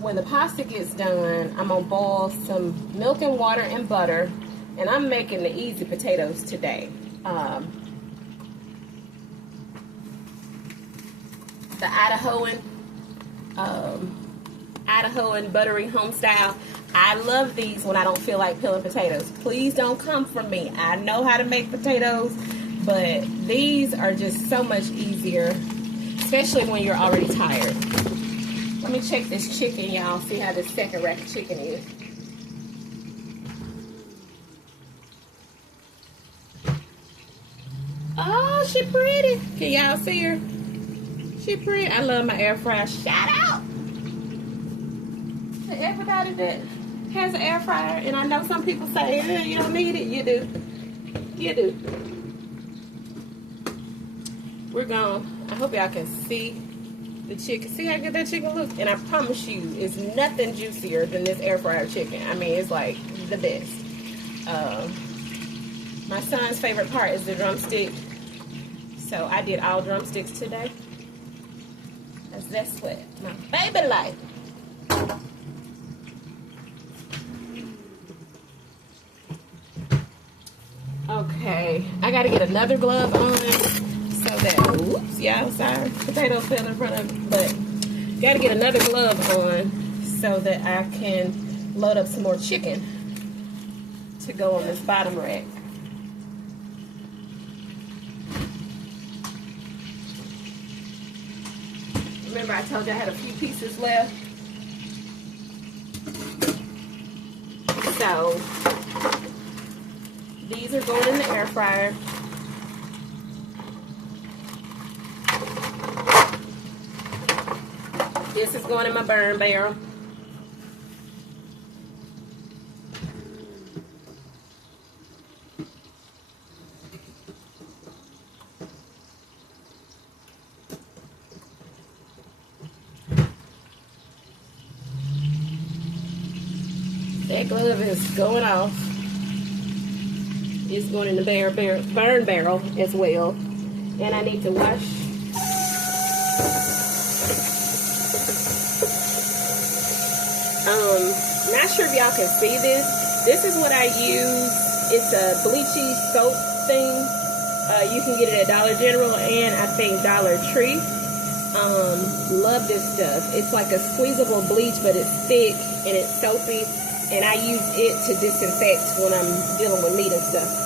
When the pasta gets done, I'm going to boil some milk and water and butter. And I'm making the easy potatoes today. The Idahoan buttery home style. I love these when I don't feel like peeling potatoes. Please don't come from me. I know how to make potatoes, but these are just so much easier, especially when you're already tired. Let me check this chicken, y'all. See how this second rack of chicken is. Oh, she pretty. Can y'all see her? She pretty. I love my air fryer. Shout out to everybody that has an air fryer. And I know some people say, you don't need it. You do. You do. We're gone. I hope y'all can see the chicken. See how good that chicken looks? And I promise you, it's nothing juicier than this air fryer chicken. I mean, it's like the best. My son's favorite part is the drumstick. So I did all drumsticks today. That's what my baby like. Okay, I gotta get another glove on so that, whoops, y'all, sorry, potatoes fell in front of me, but gotta get another glove on so that I can load up some more chicken to go on this bottom rack. Remember I told you I had a few pieces left? So, these are going in the air fryer. This is going in my burn barrel. That glove is going off. It's going in the burn barrel as well. And I need to wash. Not sure if y'all can see this. This is what I use. It's a bleachy soap thing. You can get it at Dollar General and I think Dollar Tree. Love this stuff. It's like a squeezable bleach, but it's thick and it's soapy. And I use it to disinfect when I'm dealing with meat and stuff.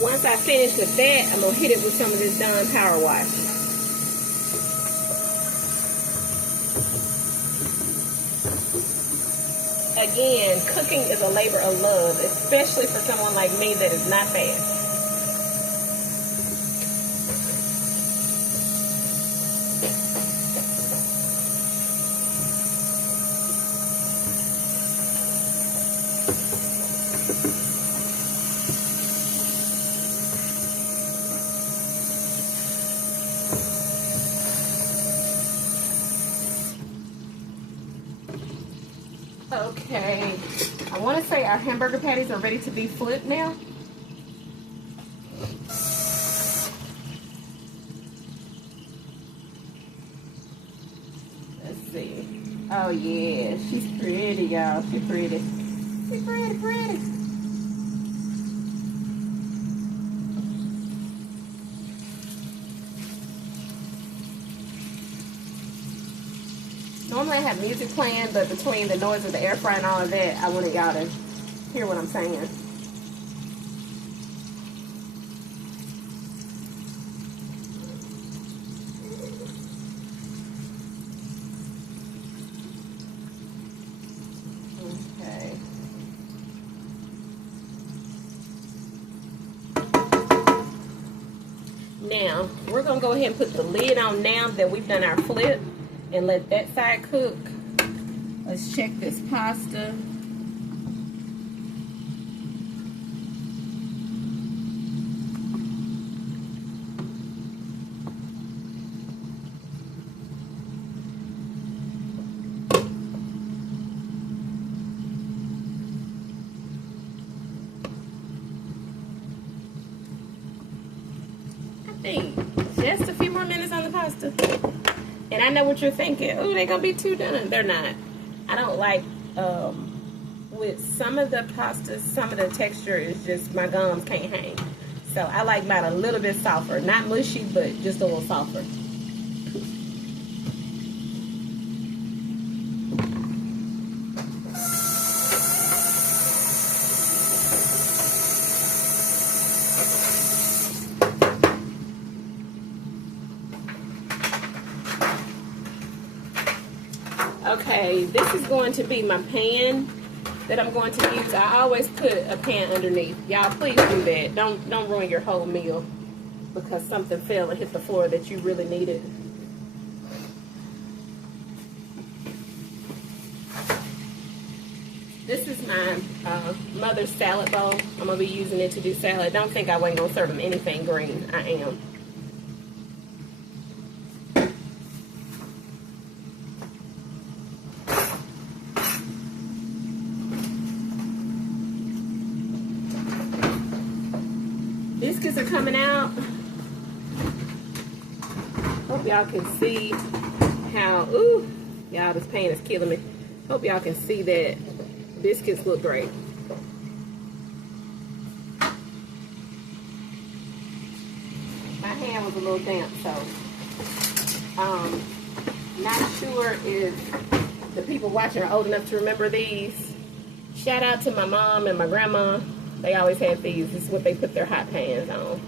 Once I finish with that, I'm going to hit it with some of this Dawn Power Wash. Again, cooking is a labor of love, especially for someone like me that is not fast. Okay, I want to say our hamburger patties are ready to be flipped now. Let's see. Oh yeah, she's pretty, y'all. She's pretty. She's pretty, pretty. Normally I have music playing, but between the noise of the air fryer and all of that, I wanted y'all to hear what I'm saying. Okay. Now, we're going to go ahead and put the lid on now that we've done our flip. And let that side cook. Let's check this pasta. I think just a few more minutes on the pasta. And I know what you're thinking. Oh, they're going to be too done. They're not. I don't like, with some of the pastas, some of the texture is just, my gums can't hang. So I like mine a little bit softer. Not mushy, but just a little softer. Okay, this is going to be my pan that I'm going to use. I always put a pan underneath. Y'all, please do that. Don't ruin your whole meal because something fell and hit the floor that you really needed. This is my mother's salad bowl. I'm going to be using it to do salad. Don't think I wasn't going to serve them anything green. I am. Biscuits are coming out. Hope y'all can see how, ooh, y'all, this pan is killing me. Hope y'all can see that biscuits look great. My hand was a little damp, so not sure if the people watching are old enough to remember these. Shout out to my mom and my grandma. They always had these. This is what they put their hot pans on.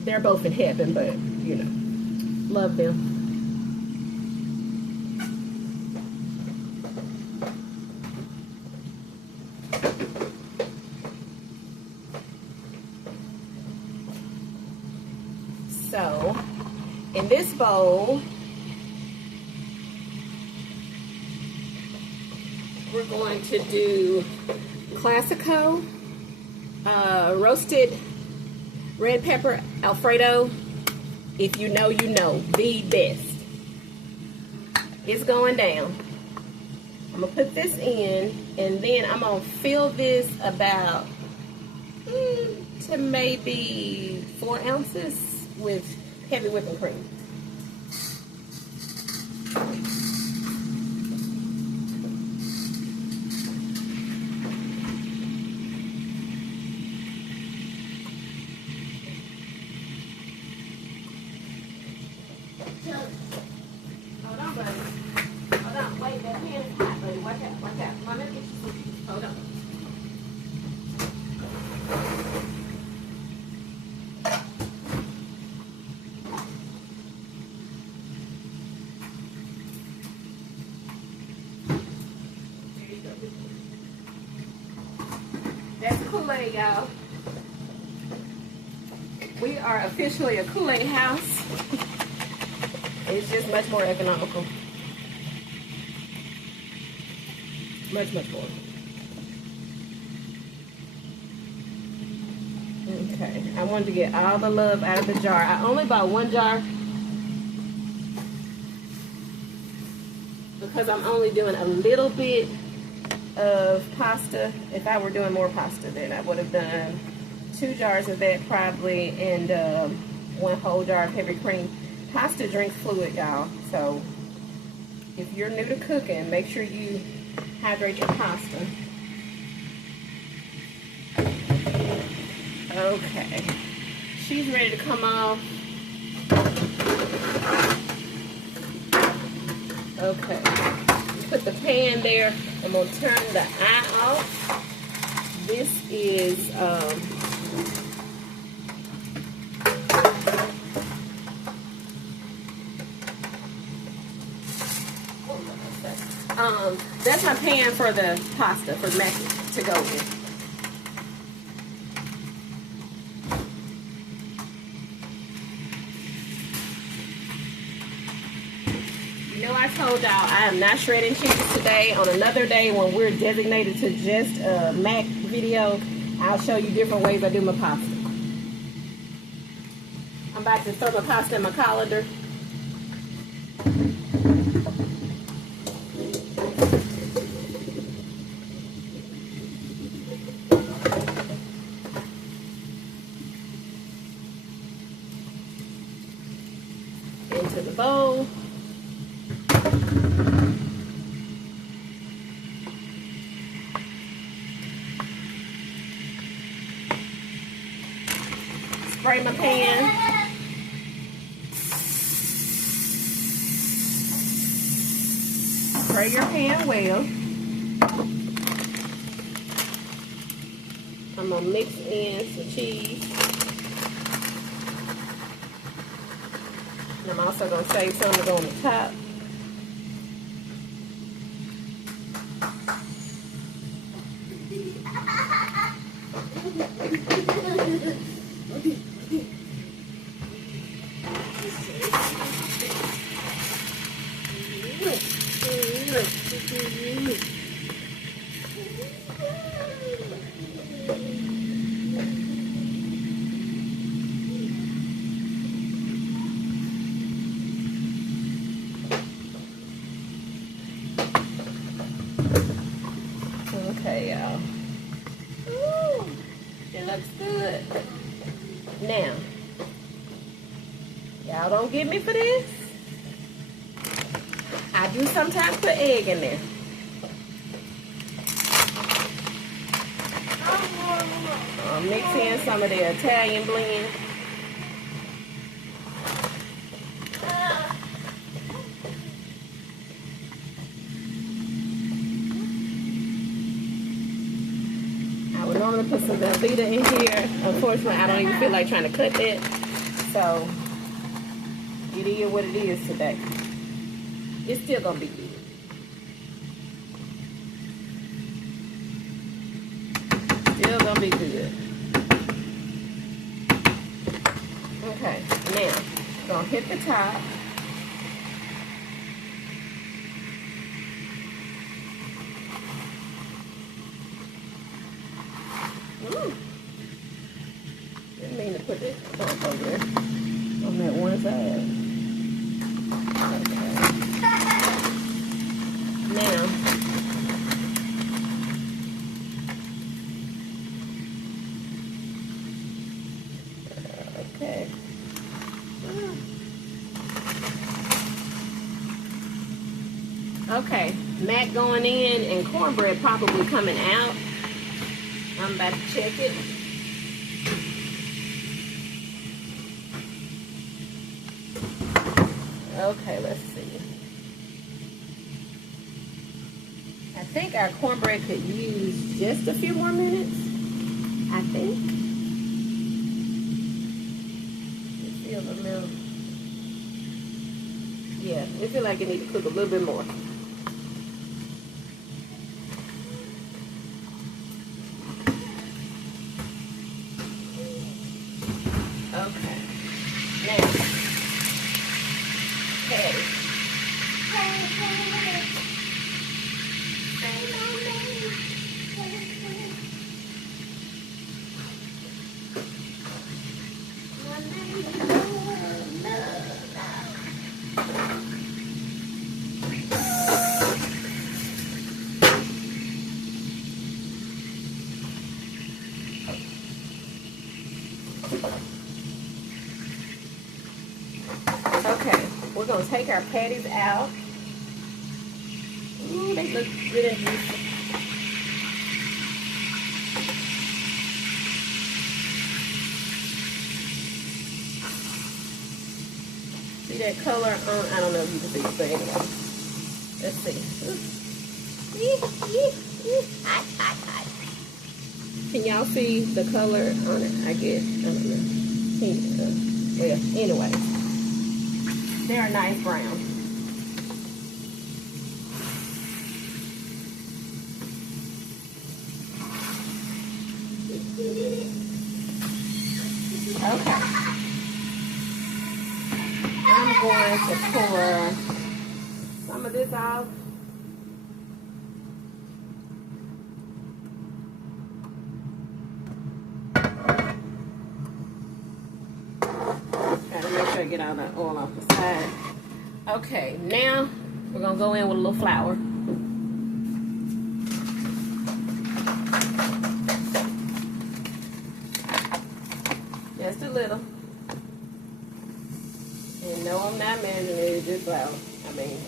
They're both in heaven, but, you know, love them. In this bowl, we're going to do Classico, roasted red pepper Alfredo. If you know, you know, the best. It's going down. I'm gonna put this in, and then I'm gonna fill this about to maybe 4 ounces with heavy whipping cream. Hold on, buddy. Hold on. Wait, that pan is hot, buddy. Watch out. Watch out. Come on, let me get you some. Hold on. There you go. That's Kool-Aid, y'all. We are officially a Kool-Aid house. It's just much more economical. Much, much more. Okay, I wanted to get all the love out of the jar. I only bought 1 jar because I'm only doing a little bit of pasta. If I were doing more pasta, then I would have done 2 jars of that probably, and 1 whole jar of heavy cream. Pasta drinks fluid, y'all. So if you're new to cooking, make sure you hydrate your pasta. Okay, she's ready to come off. Okay, put the pan there. I'm gonna turn the eye off. This is that's my pan for the pasta, for the mac to go in. You know, I told y'all I am not shredding cheese today. On another day when we're designated to just a mac video, I'll show you different ways I do my pasta. I'm about to throw my pasta in my colander. Into the bowl. Spray my pan. Spray your pan well. I'm gonna mix in some cheese. And I'm also going to save some to go on the top. Okay, y'all. It looks good. Now, y'all don't get me for this. I do sometimes put egg in there. I'll mix in some of the Italian blend. Put some Velveeta in here. Unfortunately, I don't even feel like trying to cut that. So, it is what it is today. It's still going to be good. Still going to be good. Okay, now, Gonna hit the top. Didn't mean to put this pump over there on that one side. Okay. Now, okay. Okay, mac going in and cornbread probably coming out. I'm about to check it. Okay, let's see. I think our cornbread could use just a few more minutes. I think. It feels a little. Yeah, it feels like it needs to cook a little bit more. Okay. Now, patty. Okay, we're gonna take our patties out. Ooh, they look good and juicy. See that color? I don't know if you can see it, but anyway. Let's see. Can y'all see the color on it? I guess. I don't know. Well, anyway. They're a nice brown. Okay. I'm going to pour some of this out. Try to make sure I get all that oil off the side. Okay, now we're gonna go in with a little flour. Just a little. And no, I'm not measuring it, it's just flour. I mean,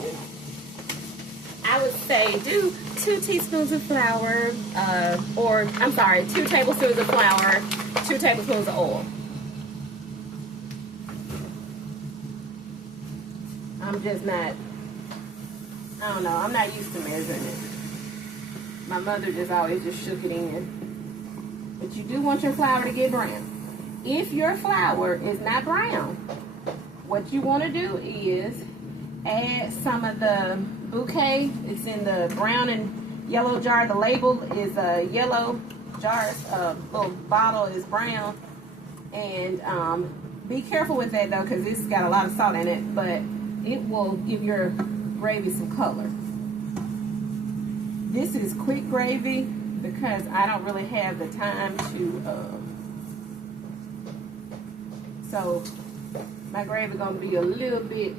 I would say do 2 teaspoons of flour, or I'm sorry, 2 tablespoons of flour, 2 tablespoons of oil. I'm just not, I don't know, I'm not used to measuring it. My mother just always just shook it in. But you do want your flour to get brown. If your flour is not brown, what you want to do is add some of the bouquet. It's in the brown and yellow jar. The label is a yellow jar. Little bottle is brown. And be careful with that though, because it's got a lot of salt in it. But it will give your gravy some color. This is quick gravy because I don't really have the time to. So my gravy gonna be a little bit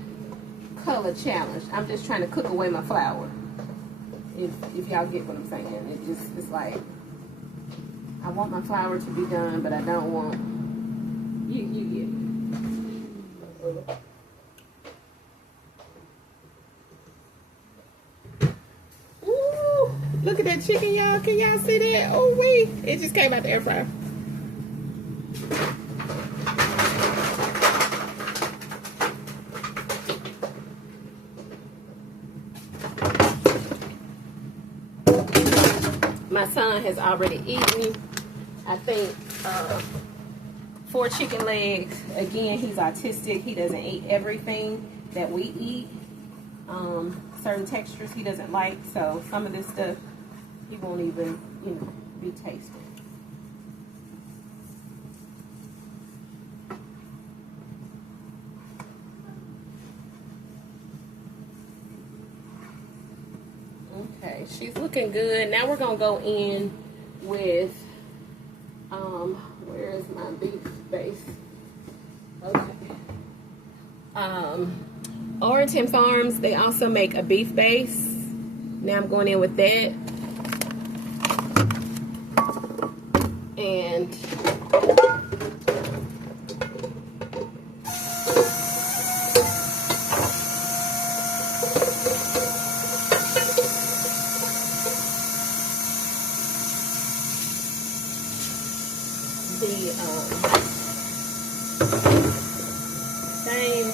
color challenged. I'm just trying to cook away my flour. If y'all get what I'm saying, it's like I want my flour to be done, but I don't want you get it. Ooh, look at that chicken, y'all. Can y'all see that? Oh wait, it just came out the air fryer. My son has already eaten, I think, 4 chicken legs. Again, he's autistic. He doesn't eat everything that we eat. Certain textures he doesn't like, so some of this stuff he won't even, be tasted. Okay, she's looking good. Now we're gonna go in with where is my beef base? Okay. Tim Farms, they also make a beef base. Now I'm going in with that. And the same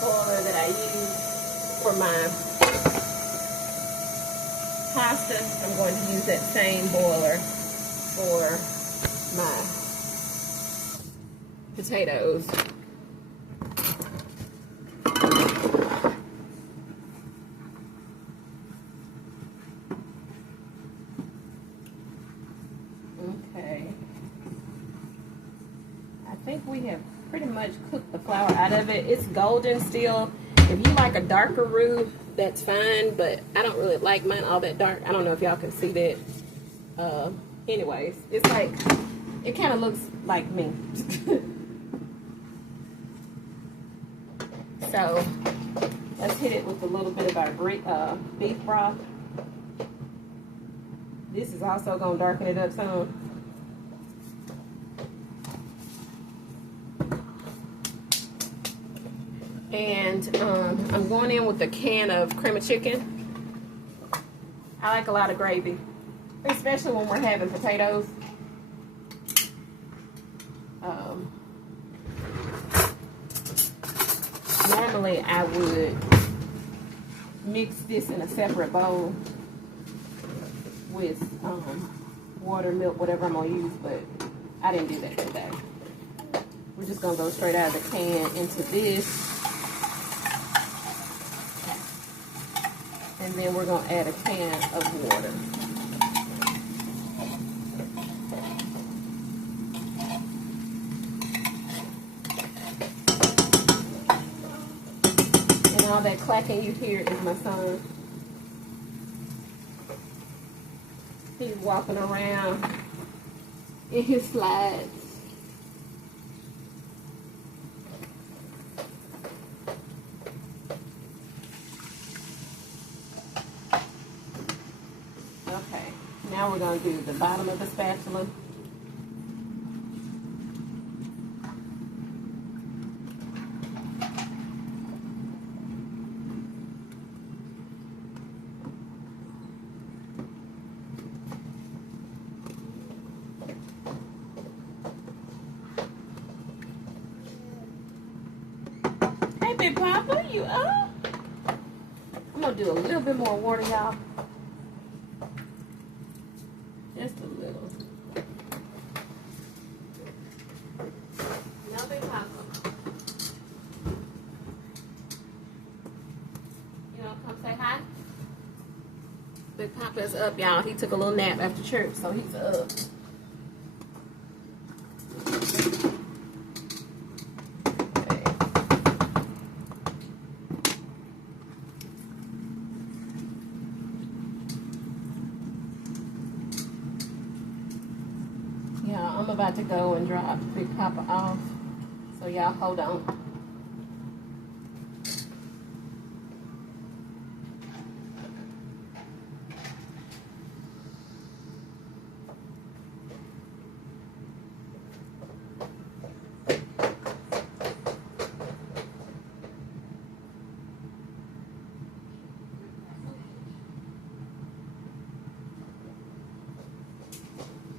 boiler that I use for my pasta, I'm going to use that same boiler for my potatoes. Okay. I think we have pretty much cooked the flour out of it. It's golden still. If you like a darker roux, that's fine, but I don't really like mine all that dark. I don't know if y'all can see that. Anyways, it's like, it kind of looks like me. So, let's hit it with a little bit of our beef broth. This is also going to darken it up some. And I'm going in with a can of cream of chicken. I like a lot of gravy, especially when we're having potatoes. Normally I would mix this in a separate bowl with water, milk, whatever I'm going to use, but I didn't do that today. We're just going to go straight out of the can into this. And then we're going to add a can of water. And all that clacking you hear is my son. He's walking around in his slides. Okay, now we're going to do the bottom of the spatula. Hey, Big Papa, you up? I'm going to do a little bit more water, y'all. Just a little. No, Big Papa. You know, come say hi. Big Papa's up, y'all. He took a little nap after church, so he's up. I'm about to go and drop Big Papa off, so y'all hold on.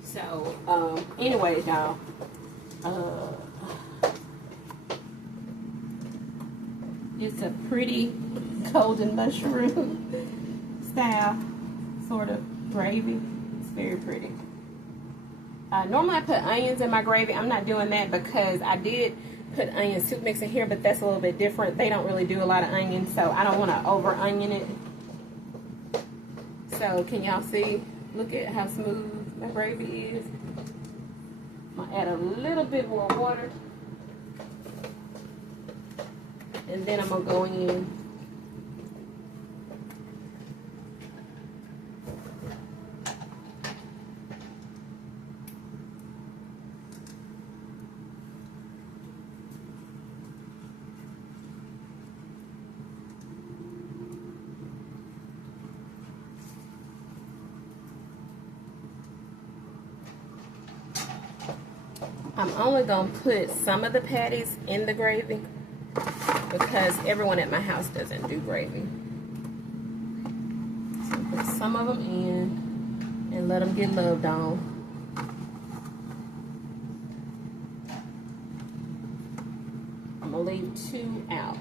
So, anyways, y'all, it's a pretty golden mushroom style sort of gravy. It's very pretty. Normally I put onions in my gravy. I'm not doing that because I did put onion soup mix in here, but that's a little bit different. They don't really do a lot of onions, so I don't want to over onion it. So, can y'all see? Look at how smooth my gravy is. I'm going to add a little bit more water. And then I'm going to go in I'm only going to put some of the patties in the gravy because everyone at my house doesn't do gravy. So put some of them in and let them get loved on. I'm going to leave 2 out.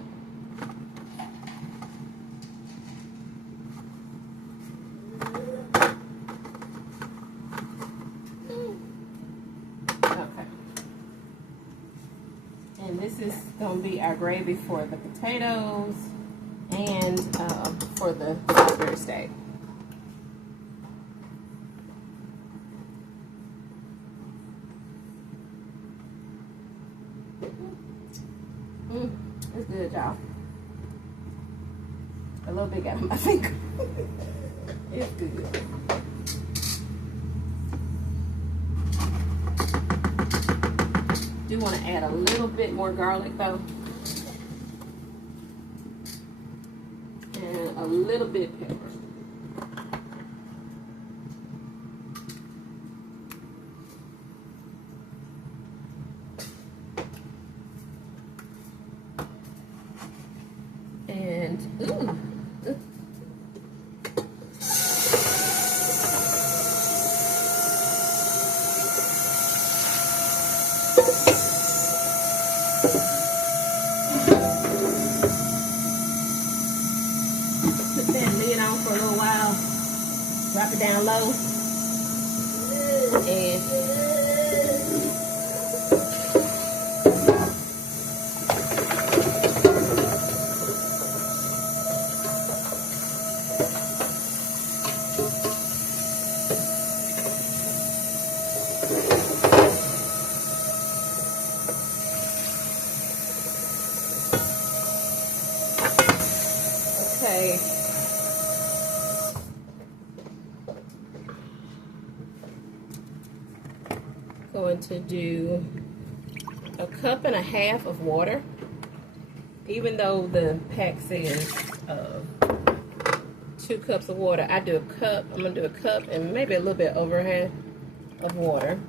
And this is going to be our gravy for the potatoes and for the Hamburger steak. It's good, y'all. A little bit got on my finger. It's good. Do want to add a little bit more garlic though, and a little bit of pepper. And drop it down low and okay. Going to do 1.5 cups of water, even though the pack says 2 cups of water. I do 1 cup. I'm gonna do 1 cup and maybe a little bit over half of water.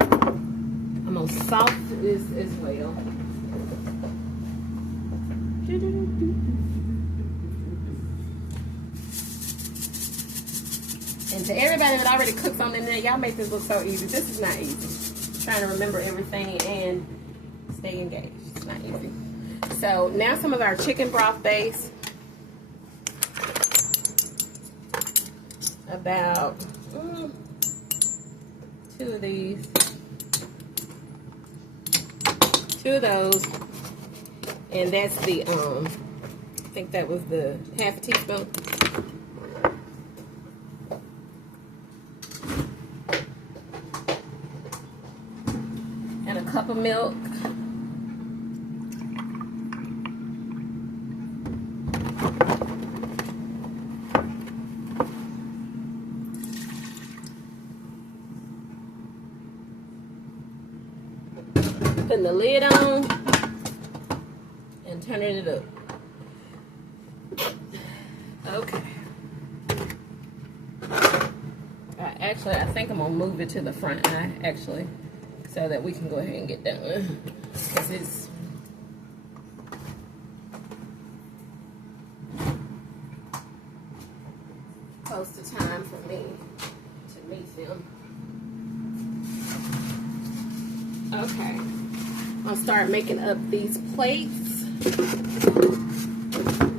I'm gonna salt this as well. And to everybody that already cooks on the net, y'all make this look so easy. This is not easy. Trying to remember everything and stay engaged. It's not easy. So now some of our chicken broth base. About 2 of these. 2 of those. And that's the, I think that was the 1/2 teaspoon. And 1 cup of milk. Putting the lid on and turning it up. Okay. Actually, I think I'm gonna move it to the front actually, so that we can go ahead and get done. Because it's close to time for me to meet them. Okay. I'll start making up these plates,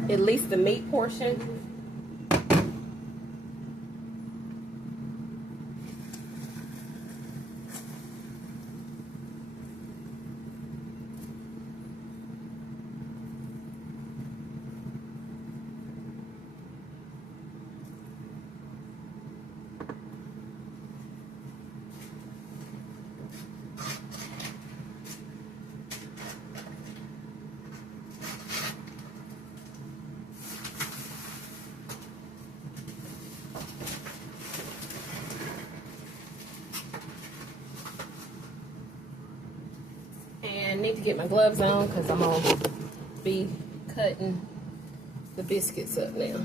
at least the meat portion. I need to get my gloves on because I'm going to be cutting the biscuits up now.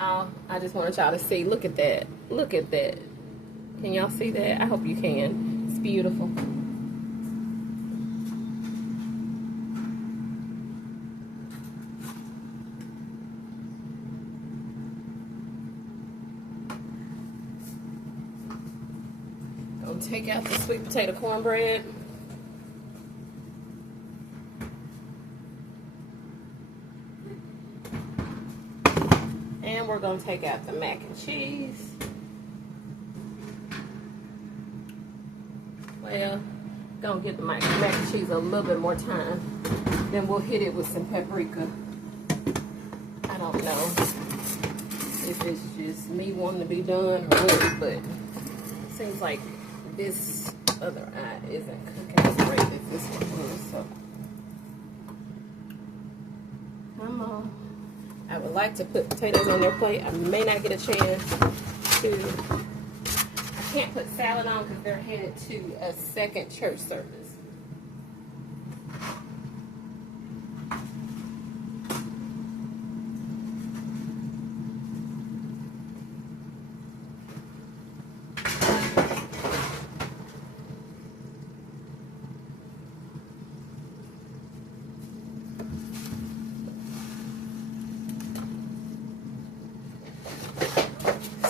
Y'all, I just wanted y'all to see. Look at that. Look at that. Can y'all see that? I hope you can. It's beautiful. Gonna take out the sweet potato cornbread. And we're gonna take out the mac and cheese. Well, gonna give the mac and cheese a little bit more time. Then we'll hit it with some paprika. I don't know if it's just me wanting to be done or what, but it seems like this other eye isn't cooking as great as this one is, so. Come on. I would like to put potatoes on their plate. I may not get a chance to. I can't put salad on because they're headed to a second church service.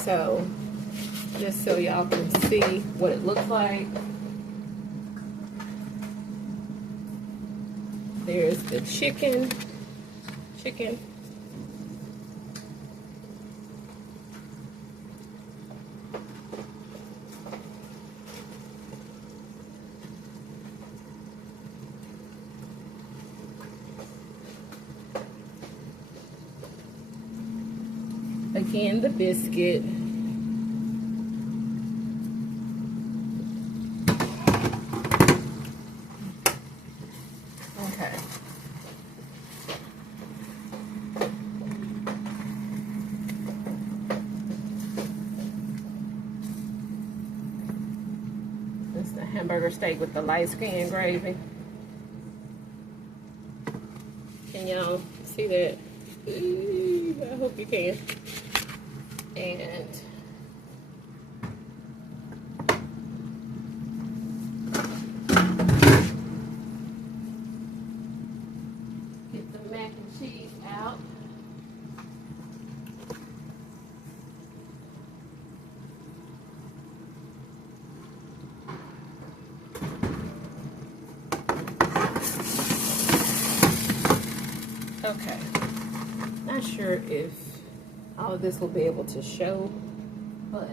So, just so y'all can see what it looks like. There's the chicken. Again, the biscuit. Okay. This is the hamburger steak with the light skin gravy. Can y'all see that? Ooh, I hope you can. And get the mac and cheese out. Okay. Not sure if all of this will be able to show, but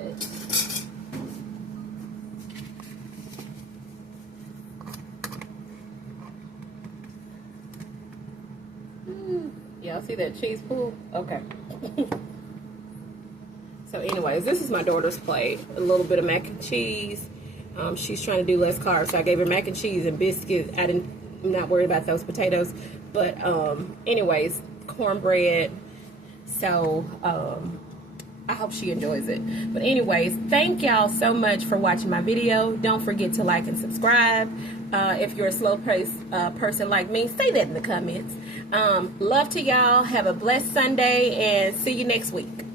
y'all see that cheese pool? Okay. So anyways, this is my daughter's plate. A little bit of mac and cheese. She's trying to do less carbs, so I gave her mac and cheese and biscuits. I'm not worried about those potatoes. But anyways, cornbread. So I hope she enjoys it. But anyways, thank y'all so much for watching my video. Don't forget to like and subscribe. If you're a slow-paced person like me, say that in the comments. Love to y'all. Have a blessed Sunday and see you next week.